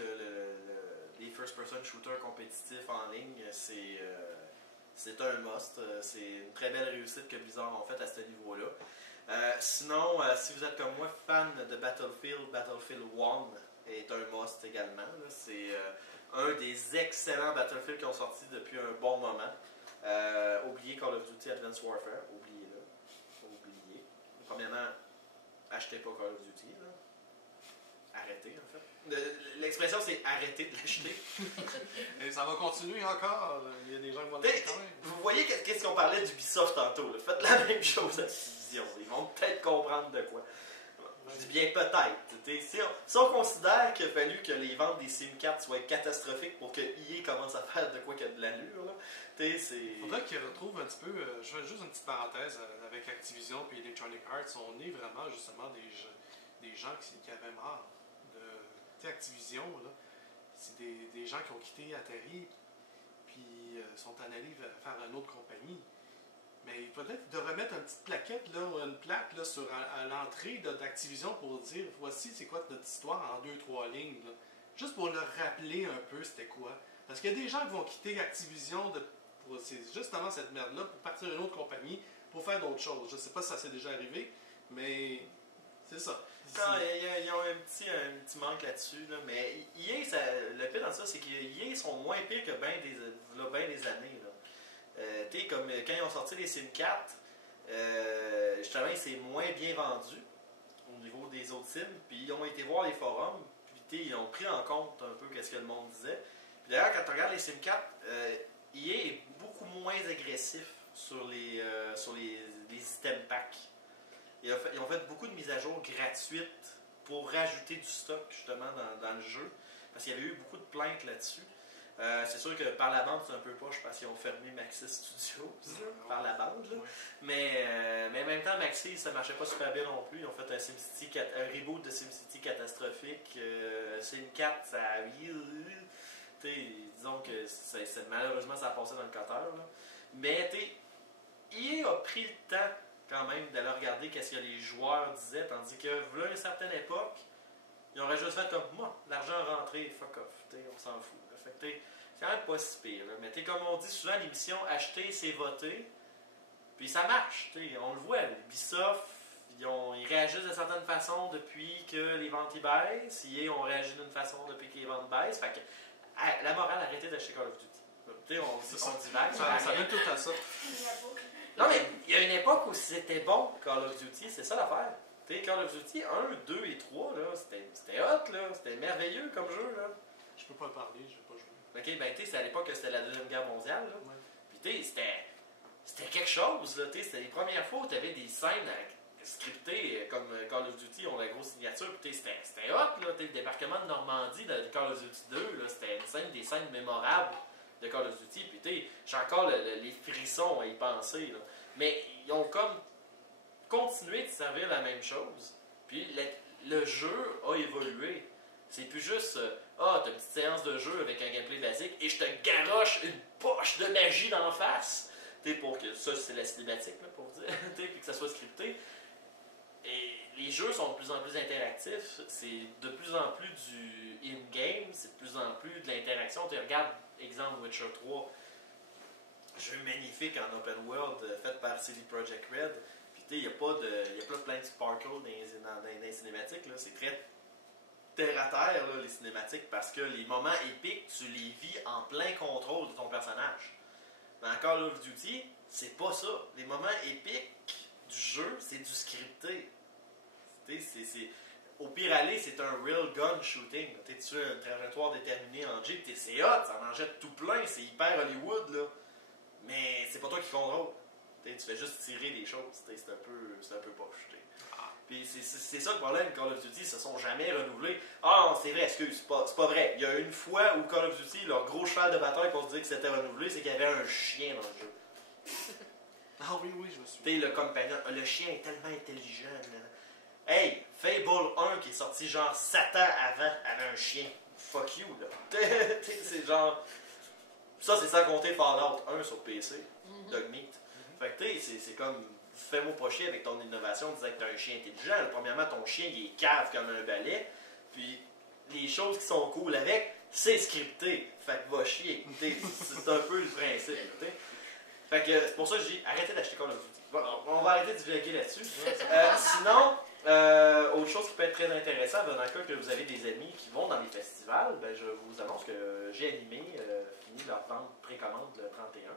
les first-person shooters compétitifs en ligne, c'est un must. C'est une très belle réussite que Blizzard ont faite à ce niveau-là. Sinon, si vous êtes comme moi fan de Battlefield 1 est un must également. C'est un des excellents Battlefield qui ont sorti depuis un bon moment. Oubliez Call of Duty Advanced Warfare, oubliez-le. Oubliez. Premièrement, achetez pas Call of Duty. Là. Arrêtez, en fait. L'expression, c'est arrêter de l'acheter. Et ça va continuer encore. Il y a des gens qui vont l'acheter quand même. Vous voyez qu'est-ce qu'on parlait d'Ubisoft tantôt. Là. Faites la même chose à Activision. Ils vont peut-être comprendre de quoi. Je dis bien peut-être. Si on considère qu'il a fallu que les ventes des Sim 4 soient catastrophiques pour que EA commence à faire de quoi qu'il y a de l'allure, il faudrait qu'ils retrouvent un petit peu. Je fais juste une petite parenthèse avec Activision et Electronic Arts. On est vraiment justement des gens qui avaient marre de Activision. C'est des gens qui ont quitté Atari puis sont en allés faire une autre compagnie. Mais peut-être de remettre une petite plaquette, là, ou une plaque là, à l'entrée d'Activision pour dire voici c'est quoi notre histoire en 2-3 lignes. Là. Juste pour leur rappeler un peu c'était quoi. Parce qu'il y a des gens qui vont quitter Activision c'est justement cette merde-là pour partir à une autre compagnie pour faire d'autres choses. Je ne sais pas si ça s'est déjà arrivé, mais c'est ça. Ils ont un petit manque là-dessus. Là, mais EA, le pire dans ça, c'est qu'EA sont moins pires que bien des années. Là. Comme quand ils ont sorti les Sim 4, justement, c'est moins bien vendu au niveau des autres Sims. Puis ils ont été voir les forums, puis ils ont pris en compte un peu ce que le monde disait. Puis d'ailleurs, quand tu regardes les Sim 4, EA est beaucoup moins agressif sur les item packs. Ils ont fait beaucoup de mises à jour gratuites pour rajouter du stock justement dans le jeu. Parce qu'il y avait eu beaucoup de plaintes là-dessus. C'est sûr que par la bande, c'est un peu poche parce qu'ils ont fermé Maxis Studios par la bande. Là. Mais en même temps, Maxis, ça marchait pas super bien non plus. Ils ont fait un reboot de SimCity catastrophique. Sim 4, ça a... disons que malheureusement, ça a passé dans le cutter. Là. Mais EA a pris le temps quand même d'aller regarder qu'est-ce que les joueurs disaient, tandis que, là, à une certaine époque, ils auraient juste fait comme moi, l'argent rentré, fuck off, on s'en fout. Là. Fait que c'est quand même pas si pire. Là. Mais comme on dit souvent à l'émission, acheter, c'est voter. Puis ça marche, on le voit. Ubisoft, ils réagissent de certaines façons depuis que les ventes y baissent. EA ont réagi d'une façon depuis que les ventes baissent. Fait que, la morale, arrêtez d'acheter Call of Duty. On divague. Ça vient tout à ça. Non, mais il y a une époque où c'était bon, Call of Duty, c'est ça l'affaire. Call of Duty 1, 2 et 3, c'était hot, là, c'était merveilleux comme jeu. Là. Je peux pas parler, je vais pas jouer. Ok, ben c'était à l'époque que c'était la Deuxième Guerre mondiale. Là. Ouais. Puis c'était quelque chose. Là, c'était les premières fois où tu avais des scènes scriptées comme Call of Duty ont la grosse signature. Puis c'était hot, là, le débarquement de Normandie de Call of Duty 2, c'était des scènes mémorables de Call of Duty. Puis j'ai encore les frissons à y penser. Là. Mais ils ont comme continué de servir la même chose. Puis le jeu a évolué. C'est plus juste t'as une petite séance de jeu avec un gameplay basique et je te garoche une poche de magie d'en face. Pour que ça, c'est la cinématique, là, pour dire. Puis que ça soit scripté. Et les jeux sont de plus en plus interactifs. C'est de plus en plus du in-game. C'est de plus en plus de l'interaction. Tu regardes, exemple, Witcher 3. Jeu magnifique en open world fait par CD Projekt Red. Puis il n'y a pas plein de sparkle dans les cinématiques. Là. C'est très terre à terre, là, les cinématiques, parce que les moments épiques, tu les vis en plein contrôle de ton personnage. Dans Call of Duty, c'est pas ça. Les moments épiques du jeu, c'est du scripté. Au pire aller, c'est un real gun shooting. Tu fais une trajectoire déterminée en Jeep, c'est hot, ça en jette tout plein, c'est hyper Hollywood, là. Mais c'est pas toi qui contrôle. Tu fais juste tirer des choses. C'est un peu poche. Puis c'est ça le problème, Call of Duty, ils se sont jamais renouvelés. Ah, c'est vrai, excuse, c'est pas vrai. Il y a une fois où Call of Duty, leur gros cheval de bataille pour se dire que c'était renouvelé, c'est qu'il y avait un chien dans le jeu. Ah oui, je me souviens. Le compagnon, le chien est tellement intelligent. Là. Hey, Fable 1 qui est sorti genre 7 ans avant avait un chien. Fuck you, là. C'est genre... Ça, c'est sans compter Fallout 1 sur PC, Dogmeat. Fait que c'est comme... Fais-moi pas chier avec ton innovation en disant que t'as un chien intelligent. Premièrement, ton chien, il est cave comme un balai. Puis, les choses qui sont cool avec, c'est scripté. Fait que va chier. C'est un peu le principe. Fait que c'est pour ça que j'ai arrêté d'acheter Call of Duty. Bon, on va arrêter de divaguer là-dessus. Sinon, autre chose qui peut être très intéressant, dans le cas que vous avez des amis qui vont dans les festivals, ben, je vous annonce que J'ai Animé finit leur vente précommande le 31.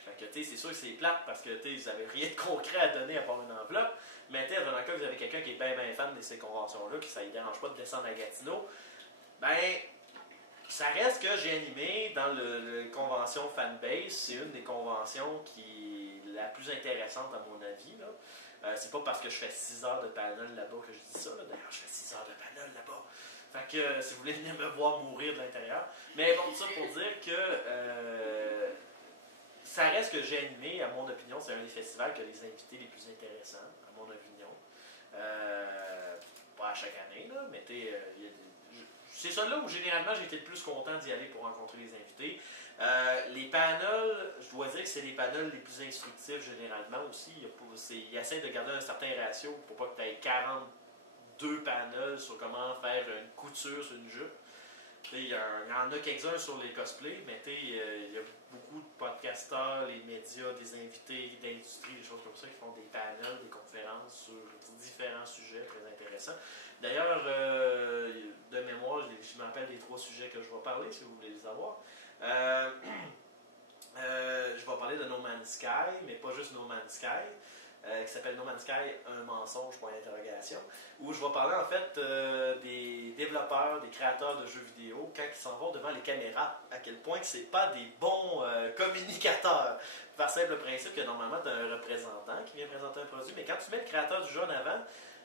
Fait que, c'est sûr que c'est plate parce que vous n'avez rien de concret à donner à part une enveloppe. Mais dans le cas que vous avez quelqu'un qui est bien fan de ces conventions-là, qui ça ne dérange pas de descendre à Gatineau, ben, ça reste que J'ai Animé dans le convention fanbase, c'est une des conventions qui est la plus intéressante à mon avis. C'est pas parce que je fais 6 heures de panel là-bas que je dis ça. D'ailleurs, je fais 6 heures de panel là-bas. Fait que si vous voulez venir me voir mourir de l'intérieur. Mais bon, tout ça pour dire que ça reste que J'ai Animé, à mon opinion, c'est un des festivals qui a les invités les plus intéressants, à mon opinion. Pas à chaque année, là, mais c'est ça là où généralement j'ai été le plus content d'y aller pour rencontrer les invités. Les panels, je dois dire que c'est les panels les plus instructifs généralement aussi. Ils essaient de garder un certain ratio pour pas que tu aies 42 panels sur comment faire une couture sur une jupe. Il y en a quelques-uns sur les cosplays, mais il y a beaucoup de podcasteurs, les médias, des invités d'industrie, des choses comme ça, qui font des panels, des conférences sur différents sujets très intéressants. D'ailleurs, de mémoire, je me rappelle des 3 sujets que je vais parler, si vous voulez les avoir. Je vais parler de No Man's Sky, mais pas juste No Man's Sky, qui s'appelle No Man's Sky, un mensonge, point d'interrogation, où je vais parler en fait des développeurs, des créateurs de jeux vidéo, quand ils s'en vont devant les caméras, à quel point que c'est pas des bons communicateurs. Par simple principe que normalement tu as un représentant qui vient présenter un produit, mais quand tu mets le créateur du jeu en avant,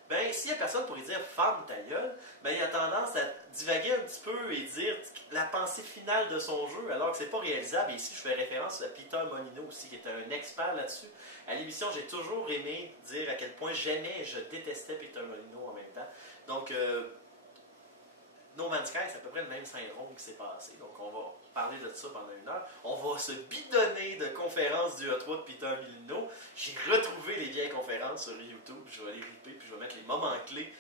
ben, s'il n'y a personne pour lui dire « ferme ta gueule », ben, il a tendance à divaguer un petit peu et dire la pensée finale de son jeu, alors que c'est pas réalisable. Et ici, je fais référence à Peter Molyneux aussi, qui est un expert là-dessus. À l'émission, j'ai toujours aimé dire à quel point j'aimais et je détestais Peter Molyneux en même temps. Donc, No Man's Sky, c'est à peu près le même syndrome qui s'est passé. Donc, on va parler de ça pendant 1 heure. On va se bidonner de conférences du E3 de Peter Molyneux. J'ai retrouvé les vieilles conférences sur YouTube. Je vais les ripper puis je vais mettre les moments clés.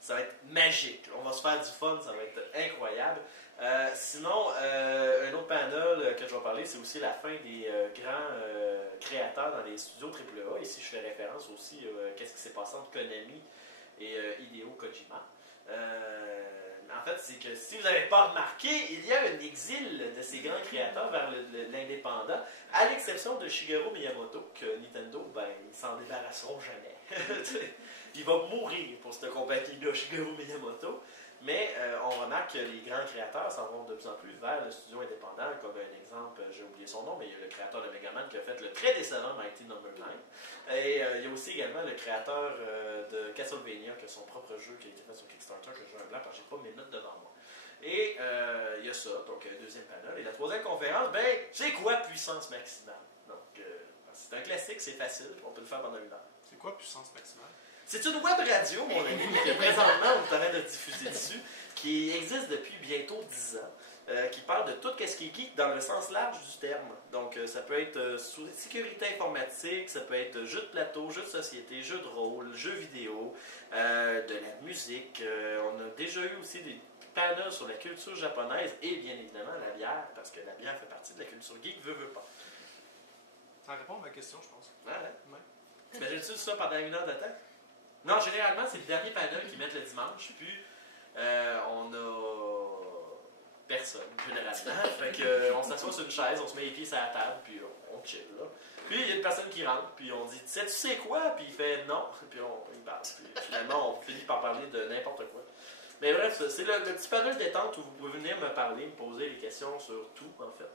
Ça va être magique. On va se faire du fun. Ça va être incroyable. Sinon, un autre panel que je vais parler, c'est aussi la fin des grands créateurs dans les studios AAA. Ici, je fais référence aussi à qu'est-ce qui s'est passé entre Konami et Hideo Kojima. En fait, c'est que si vous n'avez pas remarqué, il y a un exil de ces grands créateurs vers l'indépendant, à l'exception de Shigeru Miyamoto, que Nintendo, ben, ils s'en débarrasseront jamais. Il va mourir pour cette compagnie-là, Shigeru Miyamoto. Mais on remarque que les grands créateurs s'en vont de plus en plus vers le studio indépendant. Comme un exemple, j'ai oublié son nom, mais il y a le créateur de Mega Man qui a fait le très décevant Mighty No. 9. Et il y a aussi également le créateur de Castlevania, qui a son propre jeu qui a été fait sur Kickstarter, que j'ai un blanc parce que j'ai pas mes notes devant moi. Et il y a ça, donc deuxième panel. Et la troisième conférence, ben, c'est quoi puissance maximale? Donc, c'est un classique, c'est facile, on peut le faire pendant 1 heure. C'est quoi puissance maximale? C'est une web radio, mon ami, que présentement on est en train de diffuser dessus, qui existe depuis bientôt 10 ans, qui parle de tout ce qui est geek dans le sens large du terme. Donc, ça peut être sécurité informatique, ça peut être jeux de plateau, jeux de société, jeux de rôle, jeux vidéo, de la musique. On a déjà eu aussi des panels sur la culture japonaise et bien évidemment la bière, parce que la bière fait partie de la culture geek, veut pas. Ça répond à ma question, je pense. Ouais. Imagine-tu ça pendant 1 heure de temps? Non, généralement, c'est le dernier panel qu'ils mettent le dimanche, puis on a personne, généralement. Fait que, on s'assoit sur une chaise, on se met les pieds sur la table, puis on chill, là. Puis il y a une personne qui rentre, puis on dit « tu sais quoi? » Puis il fait « non », puis il parle. Puis finalement, on finit par parler de n'importe quoi. Mais bref, c'est le petit panel détente où vous pouvez venir me parler, me poser des questions sur tout, en fait.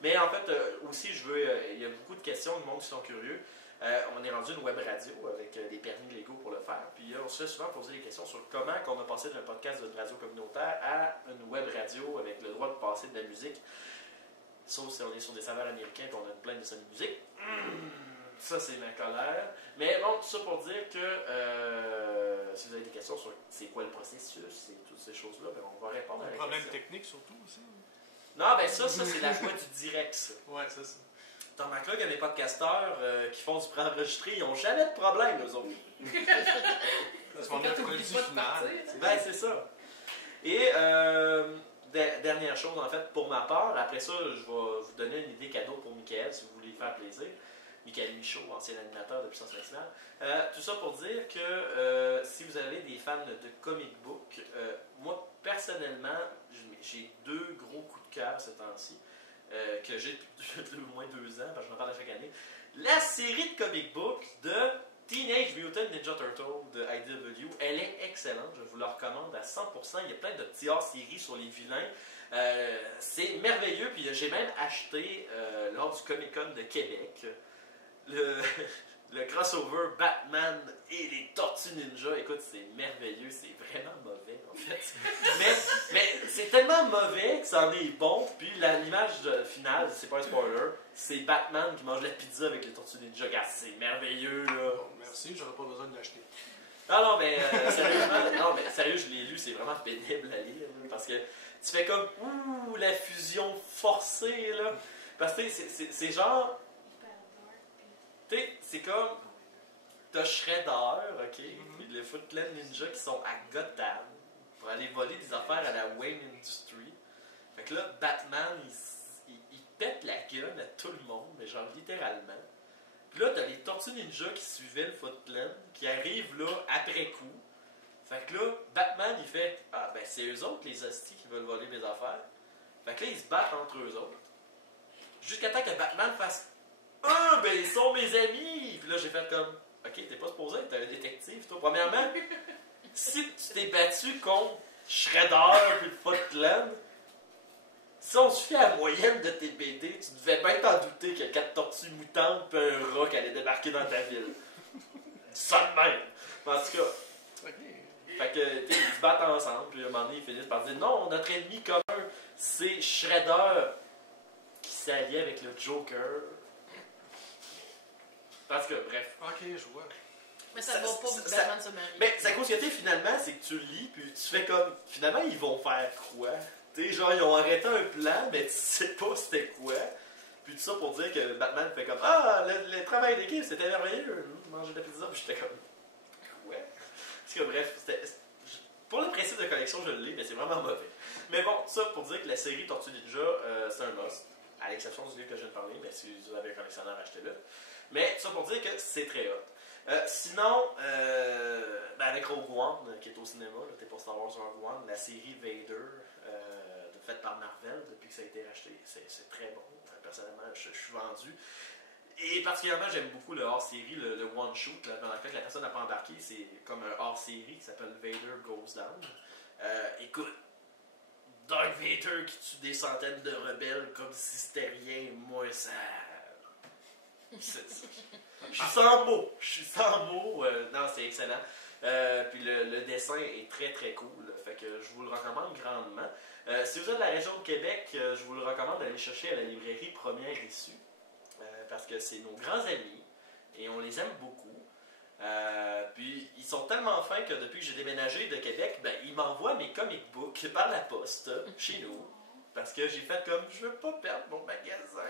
Mais en fait, aussi, il y a beaucoup de questions, du monde qui sont curieux. On est rendu une web radio avec des permis légaux pour le faire. Puis on se fait souvent poser des questions sur comment on a passé d'un podcast de radio communautaire à une web radio avec le droit de passer de la musique. Sauf si on est sur des serveurs américains et on a une plainte de Sony Music. Ça, c'est ma colère. Mais bon, tout ça pour dire que si vous avez des questions sur c'est quoi le processus et toutes ces choses-là, ben, on va répondre à la question. Problème technique surtout aussi. Non, ben ça c'est la joie du direct, ça. Ouais, ça c'est. T'en remarques là qu'il y a des podcasteurs qui font du préenregistré, ils n'ont jamais de problème, eux autres. Parce qu'on a le produit final. Ben, c'est ça. Et dernière chose, en fait, pour ma part. Après ça, je vais vous donner une idée cadeau pour Michael, si vous voulez lui faire plaisir. Michael Michaud, ancien animateur de Puissance Maximale. Tout ça pour dire que si vous avez des fans de comic book, moi, personnellement, j'ai 2 gros coups de cœur ce temps-ci, que j'ai depuis au moins 2 ans, parce que je m'en parle à chaque année. La série de comic book de Teenage Mutant Ninja Turtle de IDW, elle est excellente, je vous la recommande à 100%. Il y a plein de petits hors-séries sur les vilains. C'est merveilleux, puis j'ai même acheté lors du Comic-Con de Québec le crossover Batman et les Tortues Ninja. Écoute, c'est merveilleux, c'est vraiment mauvais en fait. mais c'est tellement mauvais que ça en est bon. Puis l'image finale, c'est pas un spoiler, c'est Batman qui mange la pizza avec les Tortues Ninja. Regarde, c'est merveilleux là. Bon, merci, j'aurais pas besoin de l'acheter. Non, mais sérieusement, non, mais sérieux, je l'ai lu, c'est vraiment pénible à lire. Parce que tu fais comme, ouh, la fusion forcée là. Parce que c'est genre. Tu sais, c'est comme. T'as Shredder, ok? Puis le Foot Clan Ninja qui sont à Gotham pour aller voler des affaires à la Wayne Industries. Fait que là, Batman, il pète la gueule à tout le monde, mais genre littéralement. Puis là, t'as les Tortues Ninja qui suivaient le Foot Clan, qui arrivent là après coup. Fait que là, Batman, il fait ah, ben c'est eux autres, les hosties, qui veulent voler mes affaires. Fait que là, ils se battent entre eux autres. Jusqu'à temps que Batman fasse ah, ben ils sont mes amis! Puis là, j'ai fait comme ok, t'es pas supposé être un détective, toi. Premièrement, si tu t'es battu contre Shredder puis le Foot Clan, si on se fie à la moyenne de tes BD, tu devais bien t'en douter qu'il y a 4 tortues mutantes puis un rat qui allait débarquer dans ta ville. Ça de même! En tout cas. Fait que, ils se battent ensemble, puis à un moment donné, ils finissent par dire non, notre ennemi commun, c'est Shredder qui s'allie avec le Joker. Parce que, bref. Ok, je vois. Mais ça va pas Batman se marier. Mais sa cause finalement, c'est que tu le lis, puis tu fais comme, finalement, ils vont faire quoi? Tu sais, genre, ils ont arrêté un plan, mais tu sais pas c'était quoi. Puis tout ça pour dire que Batman fait comme, ah, le travail d'équipe, c'était merveilleux. Manger de la pizza, puis j'étais comme, quoi? Parce que, bref, pour le principe de collection, je le lis, mais c'est vraiment mauvais. Mais bon, ça pour dire que la série Tortue Ninja, c'est un must. À l'exception du livre que je viens de parler, mais si vous avez un collectionneur, achetez-le. Mais ça pour dire que c'est très hot. Sinon, ben avec Rogue One, qui est au cinéma, t'es pour Star Wars Rogue One, la série Vader, faite par Marvel depuis que ça a été racheté, c'est très bon. Personnellement, je suis vendu. Et particulièrement, j'aime beaucoup le hors-série, le one-shoot, dans lequel la personne n'a pas embarqué. C'est comme un hors-série qui s'appelle Vader Goes Down. Écoute, Darth Vader qui tue des centaines de rebelles comme si c'était rien, moi ça. Je suis sans mots. Non, c'est excellent. Puis le dessin est très très cool. Fait que je vous le recommande grandement. Si vous êtes de la région de Québec, je vous le recommande d'aller chercher à la librairie Première Issue. Parce que c'est nos grands amis et on les aime beaucoup. Puis ils sont tellement fins que depuis que j'ai déménagé de Québec, ben, ils m'envoient mes comic books par la poste chez nous. Parce que j'ai fait comme je veux pas perdre mon magasin.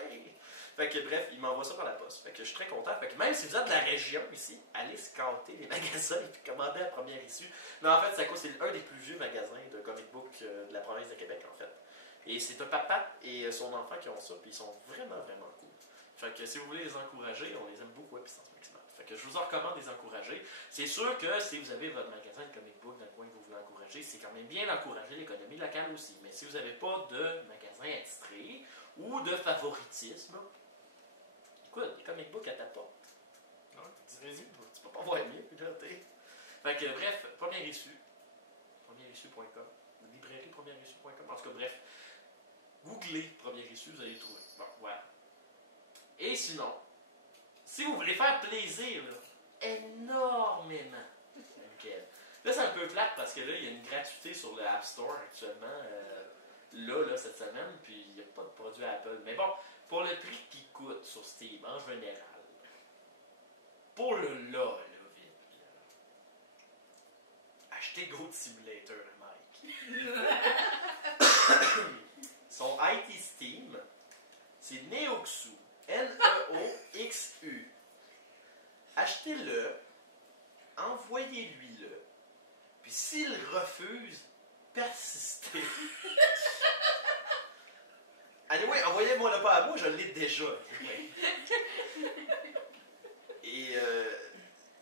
Fait que bref, ils m'envoient ça par la poste. Fait que je suis très content. Fait que même si vous êtes de la région ici, allez scanter les magasins et puis commander la Première Issue. Mais en fait, c'est un des plus vieux magasins de comic book de la province de Québec en fait. Et c'est un papa et son enfant qui ont ça, puis ils sont vraiment vraiment cool. Fait que si vous voulez les encourager, on les aime beaucoup à Puissance Maximale. Fait que je vous en recommande de les encourager. C'est sûr que si vous avez votre magasin de comic book dans le coin que vous voulez encourager, c'est quand même bien d'encourager l'économie locale aussi. Mais si vous n'avez pas de magasin attitré ou de favoritisme, écoute, les comic books à ta porte. Tu peux pas voir mieux. Là, fait que bref, Première Issue. Premièreissue.com. Librairie premièreissue.com. En tout cas, bref. Googlez Première Issue, vous allez le trouver. Bon, voilà. Et sinon, si vous voulez faire plaisir, là, énormément, nickel. Là, c'est un peu plate parce que là, il y a une gratuité sur le App Store actuellement, là, cette semaine, puis il n'y a pas de produit Apple. Mais bon, pour le prix qu'il coûte sur Steam, en général, pour le là, vite, achetez Goat Simulator, Mike. Son IT Steam, c'est Neoxu. Neoxu. Achetez-le, envoyez-lui-le, puis s'il refuse, persisté. Anyway, envoyez-moi le pas à moi, je l'ai déjà. Anyway. Et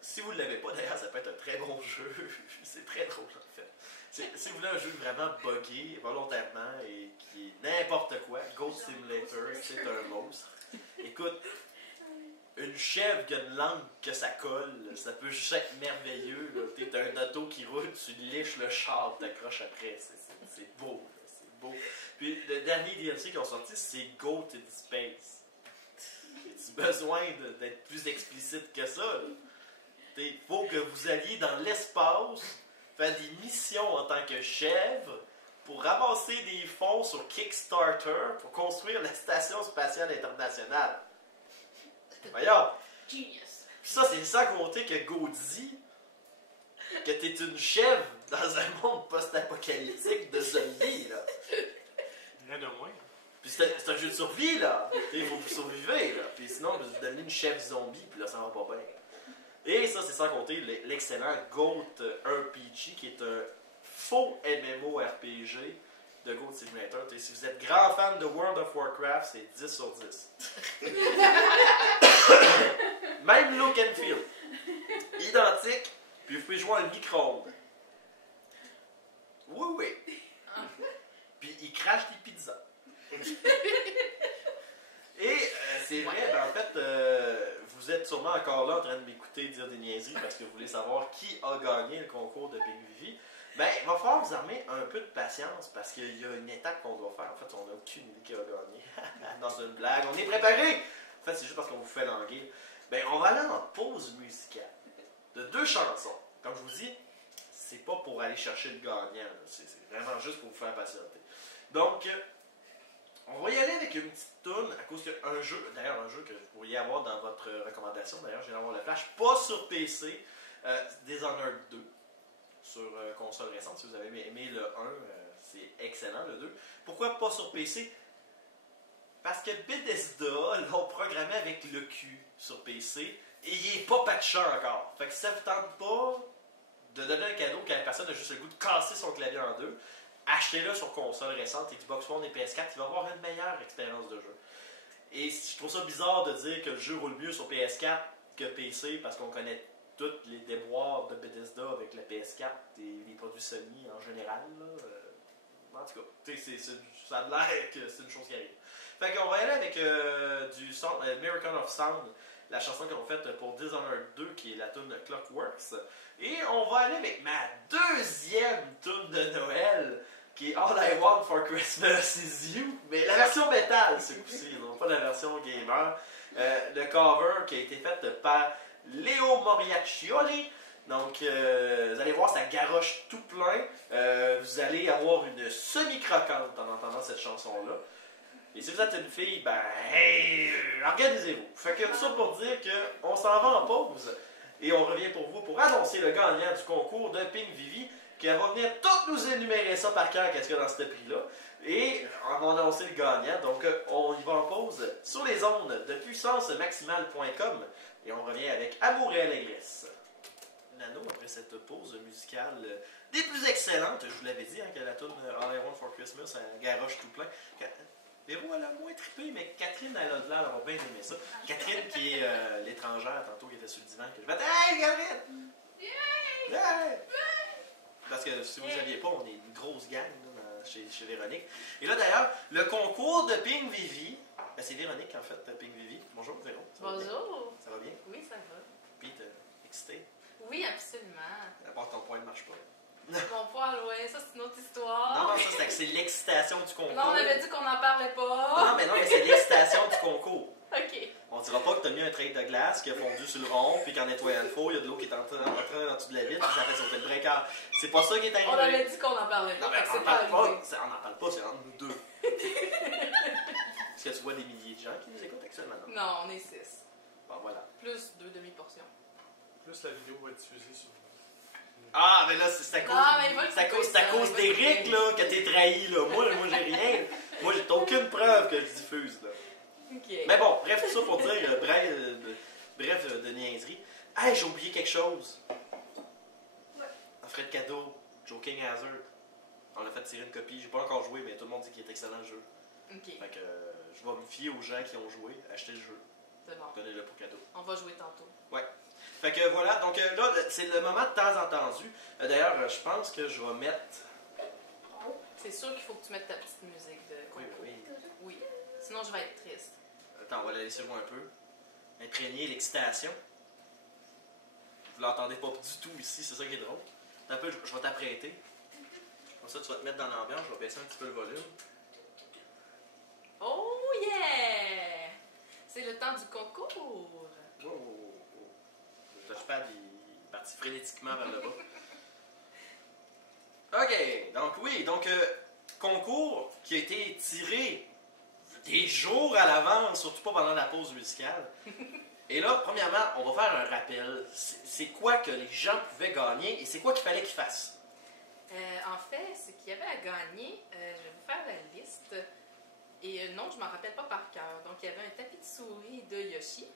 si vous ne l'avez pas, d'ailleurs, ça peut être un très bon jeu. C'est très drôle, en fait. Si vous voulez un jeu vraiment buggé, volontairement, et qui est n'importe quoi, Ghost Simulator, c'est un monstre. Écoute, une chèvre qui a une langue que ça colle, ça peut juste être merveilleux. T'as un auto qui roule, tu liches le char, t'accroches après. C'est beau, là, c'est beau. Puis le dernier DLC qu'ils ont sorti, c'est Goat in Space. As-tu besoin d'être plus explicite que ça? Il faut que vous alliez dans l'espace, faire des missions en tant que chèvre pour ramasser des fonds sur Kickstarter pour construire la Station Spatiale Internationale. Voyons! Genius. Puis ça, c'est sans compter que Go dit que t'es une chèvre dans un monde post-apocalyptique de zombies, là. Rien de moins. Puis c'est un jeu de survie, là. Il faut que vous survivez, là. Puis sinon, vous devenez une chèvre zombie, puis là, ça va pas bien. Et ça, c'est sans compter l'excellent Goat RPG, qui est un faux MMORPG de Goat Simulator. Et si vous êtes grand fan de World of Warcraft, c'est 10 sur 10. Même look and feel. Identique, puis vous pouvez jouer en micro-ondes. Oui, oui. Puis il crache des pizzas. Et c'est vrai, ben, en fait, vous êtes sûrement encore là en train de m'écouter dire des niaiseries parce que vous voulez savoir qui a gagné le concours de Ping Vivi. Ben, il va falloir vous armer un peu de patience parce qu'il y a une étape qu'on doit faire. En fait, on n'a aucune idée qui a gagné. Non, c'est une blague, on est préparé! En fait, c'est juste parce qu'on vous fait languir. Ben, on va aller en pause musicale de 2 chansons. Comme je vous dis, c'est pas pour aller chercher le gagnant. C'est vraiment juste pour vous faire patienter. Donc, on va y aller avec une petite toune à cause qu'un jeu, d'ailleurs un jeu que vous pourriez avoir dans votre recommandation, d'ailleurs je viens d'avoir le flash, pas sur PC, Dishonored 2, sur console récente. Si vous avez aimé le 1, c'est excellent le 2. Pourquoi pas sur PC? Parce que Bethesda l'ont programmé avec le Q sur PC et il n'est pas patché encore. Fait que si ça vous tente pas de donner un cadeau qu'à la personne a juste le goût de casser son clavier en deux, achetez-le sur console récente, Xbox One et PS4, il va avoir une meilleure expérience de jeu. Et je trouve ça bizarre de dire que le jeu roule mieux sur PS4 que PC parce qu'on connaît tous les déboires de Bethesda avec la PS4 et les produits Sony en général. Là. En tout cas, ça a l'air que c'est une chose qui arrive. Fait qu'on va y aller avec du son, Miracle of Sound, la chanson qu'ils ont faite pour Dishonored 2 qui est la tune Clockworks. Et on va aller avec ma deuxième tune de Noël qui est All I Want for Christmas Is You, mais la version métal, c'est aussi, non pas la version gamer. Le cover qui a été fait par Léo Moriaccioli. Donc, vous allez voir, ça garoche tout plein. Vous allez avoir une semi-croquante en entendant cette chanson-là. Et si vous êtes une fille, ben, hey, organisez-vous. Fait que tout ça pour dire qu'on s'en va en pause. Et on revient pour vous pour annoncer le gagnant du concours de Ping Vivi, qui va venir tout nous énumérer ça par cœur, qu'est-ce qu'il y a dans ce prix-là. Et on va annoncer le gagnant. Donc, on y va en pause sur les ondes de puissancemaximale.com. Et on revient avec Amour et Allégresse. Nano, après cette pause musicale des plus excellentes, je vous l'avais dit, hein, que la tune All I Want for Christmas, elle garoche tout plein. Véro, elle a moins trippé, mais Catherine, elle a de l'air d'avoir bien aimé ça. Catherine, qui est l'étrangère, tantôt, qui était sur le divan, que je vais hey, Catherine! Yeah! Parce que si vous ne saviez pas, on est une grosse gang là, chez Véronique. Et là, d'ailleurs, le concours de Ping Vivi, ben, c'est Véronique, en fait, Ping Vivi. Bonjour, Véro. Bonjour. Ça va bien? Oui, ça va. Puis, t'es excité? Oui, absolument. À part ton point ne marche pas. Mon poil, ouais, ça c'est une autre histoire. Non, ça, c'est l'excitation du concours. Non, on avait dit qu'on n'en parlait pas. Non, mais c'est l'excitation du concours. OK. On dira pas que t'as mis un trait de glace qui a fondu sur le rond, puis qu'en nettoyant le four, il y a de l'eau qui est en train en dessous de la vitre, puis ça fait sauter le breaker. C'est pas ça qui est arrivé. On avait dit qu'on n'en parlait pas. Non, mais fait que on c'est n'en pas parle arrivé. pas. On n'en parle pas, c'est entre nous deux. Est-ce que tu vois des milliers de gens qui nous écoutent actuellement? Non. Non, on est 6. Bon, voilà. Plus 2 demi-portions. Plus la vidéo va être diffusée sur. Ah, mais là, c'est à cause, Non, mais il va le c'est à couper, cause, c'est à ça, cause il va d'Éric, le là, que t'es trahi, là. Moi, j'ai rien. Moi, j'ai aucune preuve que je diffuse, là. OK. Mais bon, bref, tout ça pour dire, bref de niaiserie. Hey, j'ai oublié quelque chose. Ouais. Un frais de cadeau, Joking Hazard. On a fait tirer une copie. J'ai pas encore joué, mais tout le monde dit qu'il est excellent le jeu. Ok, Fait que je vais me fier aux gens qui ont joué, acheter le jeu, c'est bon. donnez-le pour cadeau. On va jouer tantôt. Fait que voilà, donc là, c'est le moment de temps entendu. D'ailleurs, je pense que je vais mettre. C'est sûr qu'il faut que tu mettes ta petite musique de Oui, concours. oui. Oui. Sinon, je vais être triste. Attends, on va la laisser jouer un peu. Imprégner l'excitation. Vous l'entendez pas du tout ici, c'est ça qui est drôle. Un peu, je vais t'apprêter. Comme ça, tu vas te mettre dans l'ambiance. Je vais baisser un petit peu le volume. Oh yeah! C'est le temps du concours. Oh. Le touchpad il est parti frénétiquement vers le bas. Ok, donc oui, concours qui a été tiré des jours à l'avance, surtout pas pendant la pause musicale. Et là, premièrement, on va faire un rappel. C'est quoi que les gens pouvaient gagner et c'est quoi qu'il fallait qu'ils fassent? En fait, ce qu'il y avait à gagner, je vais vous faire la liste. Et non, je ne m'en rappelle pas par cœur. Donc, il y avait un tapis de souris de Yoshi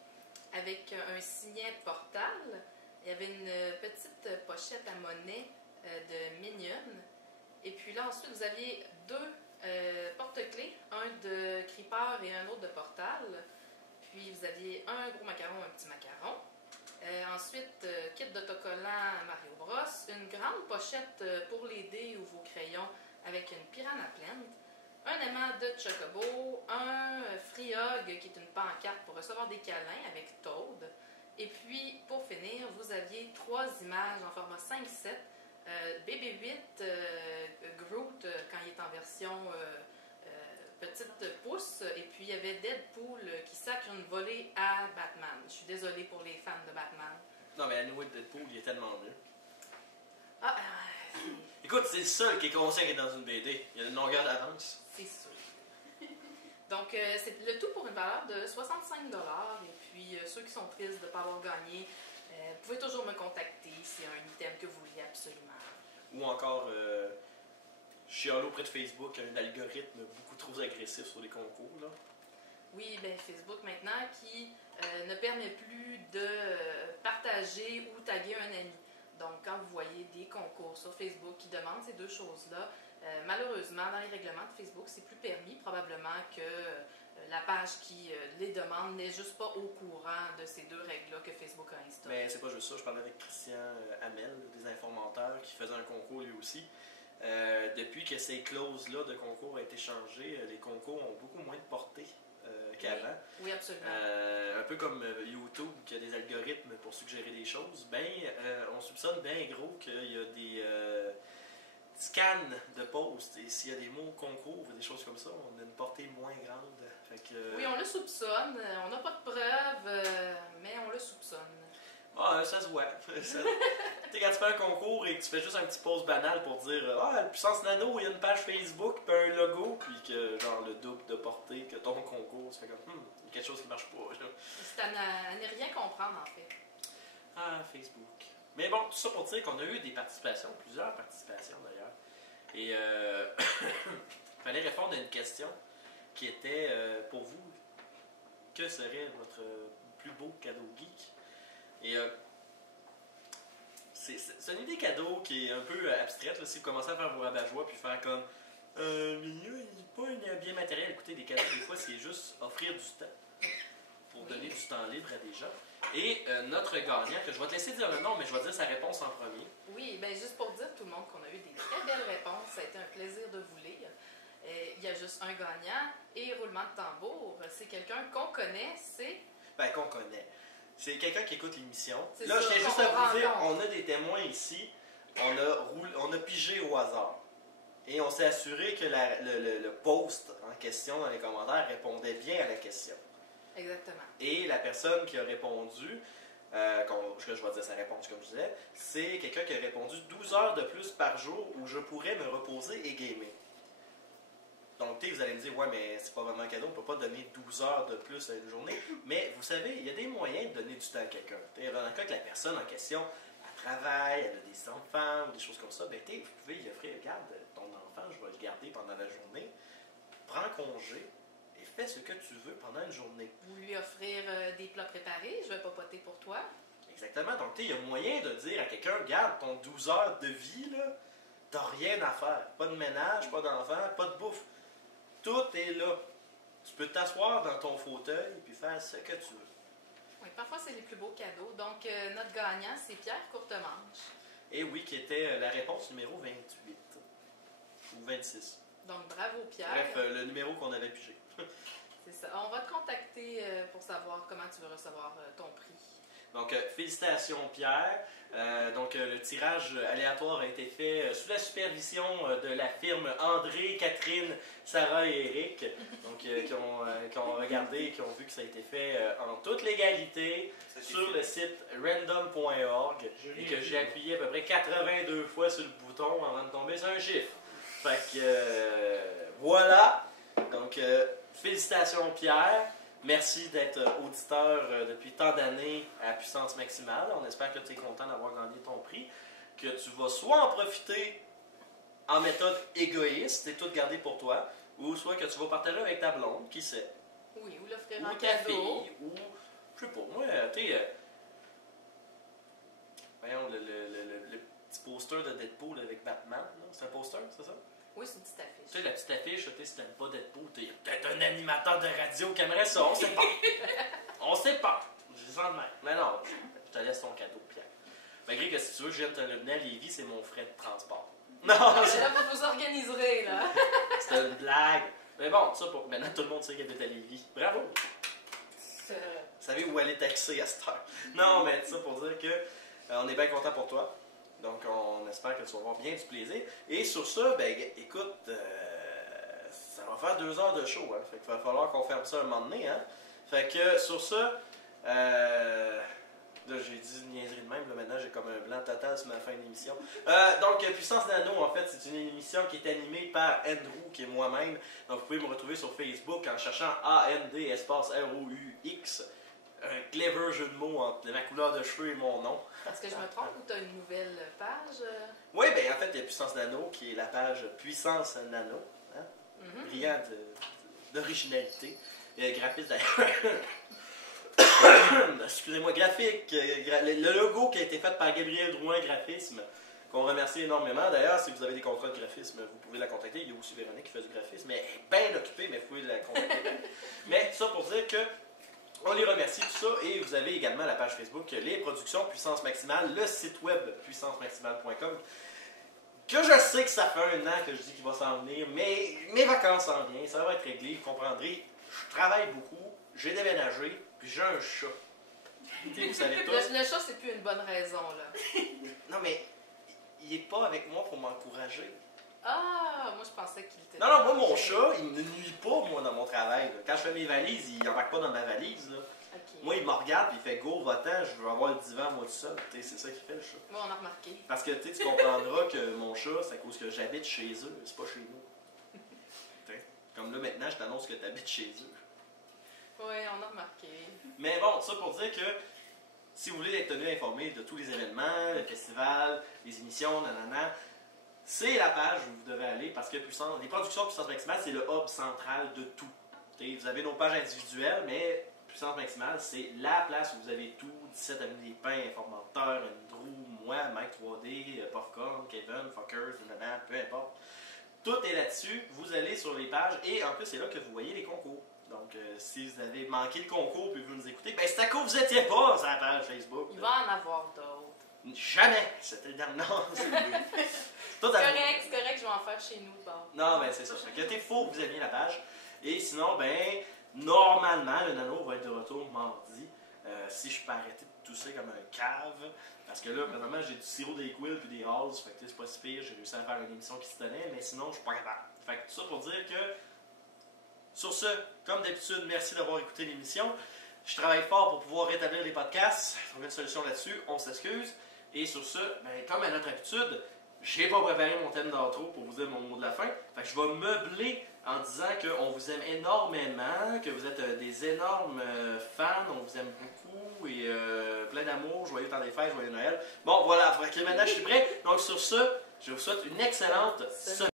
avec un signet Portal. Il y avait une petite pochette à monnaie de Minion. Et puis là, ensuite, vous aviez deux porte-clés, un de Creeper et un autre de Portal. Puis vous aviez un gros macaron, un petit macaron. Ensuite, kit d'autocollant Mario Bros. Une grande pochette pour les dés ou vos crayons avec une piranha plant. Un aimant de Chocobo, un Freehug qui est une pancarte pour recevoir des câlins avec Toad. Et puis, pour finir, vous aviez 3 images en format 5-7. BB-8, Groot quand il est en version petite pouce. Et puis, il y avait Deadpool qui sacre une volée à Batman. Je suis désolée pour les fans de Batman. Non, mais anyway, Deadpool, il est tellement mieux. Ah, Écoute, c'est le seul qui est conscient qu'il est dans une BD. Il y a une longueur d'avance. c'est sûr. Donc, c'est le tout pour une valeur de 65 $. Et puis, ceux qui sont tristes de ne pas avoir gagné, vous pouvez toujours me contacter s'il y a un item que vous vouliez absolument. Ou encore, chialer auprès de Facebook, un algorithme beaucoup trop agressif sur les concours. Là. Oui, ben Facebook maintenant qui ne permet plus de partager ou taguer un ami. Donc, quand vous voyez des concours sur Facebook qui demandent ces deux choses-là, malheureusement, dans les règlements de Facebook, c'est plus permis. Probablement que la page qui les demande n'est juste pas au courant de ces deux règles-là que Facebook a instaurées. Mais c'est pas juste ça. Je parlais avec Christian Hamel, des informateurs, qui faisait un concours lui aussi. Depuis que ces clauses-là de concours ont été changées, les concours ont beaucoup moins de portée qu'avant. Oui, absolument. Un peu comme YouTube qui a des algorithmes pour suggérer des choses, on soupçonne bien gros qu'il y a des scans de posts et s'il y a des mots concours ou des choses comme ça, on a une portée moins grande. Fait que, Oui, on le soupçonne. On n'a pas de preuves, mais on le soupçonne. Ah, ça se voit. Tu sais, quand tu fais un concours et que tu fais juste un petit post banal pour dire ah, la puissance nano, il y a une page Facebook, puis un logo, puis que genre le double de portée que ton concours, tu fais comme il y a quelque chose qui marche pas. Là. C'est à ne rien comprendre, en fait. Ah, Facebook. Mais bon, tout ça pour dire qu'on a eu des participations, plusieurs participations d'ailleurs. Et il fallait répondre à une question qui était pour vous, que serait votre plus beau cadeau geek? Et c'est une idée cadeau qui est un peu abstraite. Là, si vous commencez à faire vos rabat-joie puis faire comme milieu, il n'est pas un bien matériel. Écoutez, des cadeaux, des fois, c'est juste offrir du temps pour donner du temps libre à des gens. Et notre gagnant, que je vais te laisser dire le nom, mais je vais dire sa réponse en premier. Oui, bien juste pour dire tout le monde qu'on a eu des très belles réponses, ça a été un plaisir de vous lire. Il y a juste un gagnant et roulement de tambour. C'est quelqu'un qu'on connaît, c'est... Ben, qu'on connaît. C'est quelqu'un qui écoute l'émission. C'est Là, ça, je tiens juste qu'on à vous dire, rencontre. on a des témoins ici. On a pigé au hasard. Et on s'est assuré que le post en question dans les commentaires répondait bien à la question. Exactement. Et la personne qui a répondu, je vais dire sa réponse comme je disais, c'est quelqu'un qui a répondu 12 heures de plus par jour où je pourrais me reposer et gamer. Donc, vous allez me dire, ouais, mais c'est pas vraiment un cadeau, on peut pas donner 12 heures de plus à une journée. Mais vous savez, il y a des moyens de donner du temps à quelqu'un. Dans le cas que la personne en question, elle travaille, elle a des enfants ou des choses comme ça, ben, vous pouvez lui offrir, regarde, ton enfant, je vais le garder pendant la journée, prends congé et fais ce que tu veux pendant une journée. Vous lui offrir des plats préparés, je vais papoter pour toi. Exactement. Donc, il y a moyen de dire à quelqu'un, regarde, ton 12 heures de vie, là, T'as rien à faire. Pas de ménage, pas d'enfants, pas de bouffe. Tout est là. Tu peux t'asseoir dans ton fauteuil et faire ce que tu veux. Oui, parfois c'est les plus beaux cadeaux. Donc, notre gagnant, c'est Pierre Courtemanche. Et oui, qui était la réponse numéro 28. Ou 26. Donc, bravo Pierre. Bref, le numéro qu'on avait pigé. C'est ça. On va te contacter pour savoir comment tu veux recevoir ton prix. Donc, félicitations Pierre. Le tirage aléatoire a été fait sous la supervision de la firme André, Catherine, Sarah et Eric. Donc, qui ont regardé et qui ont vu que ça a été fait en toute légalité sur le site random.org et que j'ai appuyé à peu près 82 fois sur le bouton avant de tomber sur un chiffre. Fait que voilà. Donc, félicitations Pierre. Merci d'être auditeur depuis tant d'années à Puissance Maximale. On espère que tu es content d'avoir gagné ton prix. Que tu vas soit en profiter en méthode égoïste et tout garder pour toi, ou soit que tu vas partager avec ta blonde, qui sait. Oui, ou l'offrir Ou en ta cadeau. fille, ou je sais pas, moi, tu sais, voyons, le petit poster de Deadpool avec Batman, là. C'est un poster, c'est ça? Oui, c'est une petite affiche. Tu sais, la petite affiche, tu sais, si t'aimes pas Deadpool, t'es peut-être un animateur de radio qui aimerait ça, on sait pas. On sait pas. Je dis ça de même. Mais non, je te laisse ton cadeau, Pierre. Malgré que si tu veux que je vienne te le mener à Lévis, c'est mon frais de transport. Non, C'est là vous vous organiserez, là. c'était une blague. Mais bon, ça pour maintenant tout le monde sait qu'elle est à Lévis. Bravo! Vous savez où aller taxer à cette heure. Non, mais ça pour dire que on est bien content pour toi. Donc, on espère que tu vas avoir bien du plaisir. Et sur ça, ben, écoute, ça va faire 2 heures de show. Hein? Fait qu'il va falloir qu'on ferme ça un moment donné. Hein? Fait que sur ça, là, j'ai dit une niaiserie de même. Là, maintenant, j'ai comme un blanc total sur ma fin d'émission. Donc, Puissance Nano, en fait, c'est une émission qui est animée par Andrew, qui est moi-même. Donc, vous pouvez me retrouver sur Facebook en cherchant AND espace ROUX. Un clever jeu de mots entre ma couleur de cheveux et mon nom. Est-ce que je me trompe ou tu as une nouvelle page? Oui, bien en fait, il y a Puissance Nano qui est la page Puissance Nano. Hein? Brillant d'originalité. Graphique d'ailleurs. Excusez-moi, graphique. Le logo qui a été fait par Gabriel Drouin Graphisme, qu'on remercie énormément. D'ailleurs, si vous avez des contrats de graphisme, vous pouvez la contacter. Il y a aussi Véronique qui fait du graphisme, mais elle est bien occupée, mais vous pouvez la contacter. Mais ça pour dire que on les remercie, tout ça, et vous avez également la page Facebook Les Productions Puissance Maximale, le site web puissancemaximale.com, que je sais que ça fait 1 an que je dis qu'il va s'en venir, mais mes vacances s'en viennent, ça va être réglé, vous comprendrez, je travaille beaucoup, j'ai déménagé, puis j'ai un chat. Vous savez tous. Le chat, c'est plus une bonne raison, là. Non, mais il est pas avec moi pour m'encourager. Ah, moi, je pensais qu'il était... Non, moi, mon chat, il ne nuit pas, moi, dans mon travail. Là. Quand je fais mes valises, il n'embarque pas dans ma valise, là. Okay. Moi, il me regarde et il fait go, va-t'en, je veux avoir le divan moi tout seul. C'est ça qu'il fait le chat. Moi, on a remarqué. Parce que tu comprendras que mon chat, c'est à cause que j'habite chez eux, c'est pas chez nous. Comme là, maintenant, je t'annonce que tu habites chez eux. Oui, on a remarqué. Mais bon, ça pour dire que si vous voulez être tenu informé de tous les événements, le festival, les émissions, nanana, c'est la page où vous devez aller parce que les productions de Puissance Maximale, c'est le hub central de tout. Vous avez nos pages individuelles, mais Puissance Maximale, c'est la place où vous avez tout. 17 Avenue des Pins, Informateur, Andrew, moi, Mike 3D, Popcorn, Kevin, Fuckers, nanana, peu importe. Tout est là-dessus. Vous allez sur les pages et en plus, c'est là que vous voyez les concours. Donc, si vous avez manqué le concours et vous nous écoutez, ben c'est à cause que vous n'étiez pas sur la page Facebook. Il va en avoir d'autres. Jamais! C'était le dernier. Non, c'est correct, je vais en faire chez nous. Bon. Non, mais c'est ça. Il faut que vous aimiez la page. Et sinon, ben, normalement, le nano va être de retour mardi. Si je peux arrêter de tousser comme un cave. Parce que là, présentement, j'ai du sirop des quills puis des halls. Fait que c'est pas si pire. J'ai réussi à faire une émission qui se tenait. Mais sinon, je suis pas capable. Fait que tout ça pour dire que, sur ce, comme d'habitude, merci d'avoir écouté l'émission. Je travaille fort pour pouvoir rétablir les podcasts. Il faut une solution là-dessus. On s'excuse. Et sur ce, ben, comme à notre habitude, j'ai pas préparé mon thème d'intro pour vous dire mon mot de la fin. Fait que je vais meubler en disant qu'on vous aime énormément, que vous êtes des énormes fans, on vous aime beaucoup et plein d'amour, joyeux temps des fêtes, joyeux Noël. Bon, voilà, fait que maintenant je suis prêt. Donc sur ce, je vous souhaite une excellente semaine.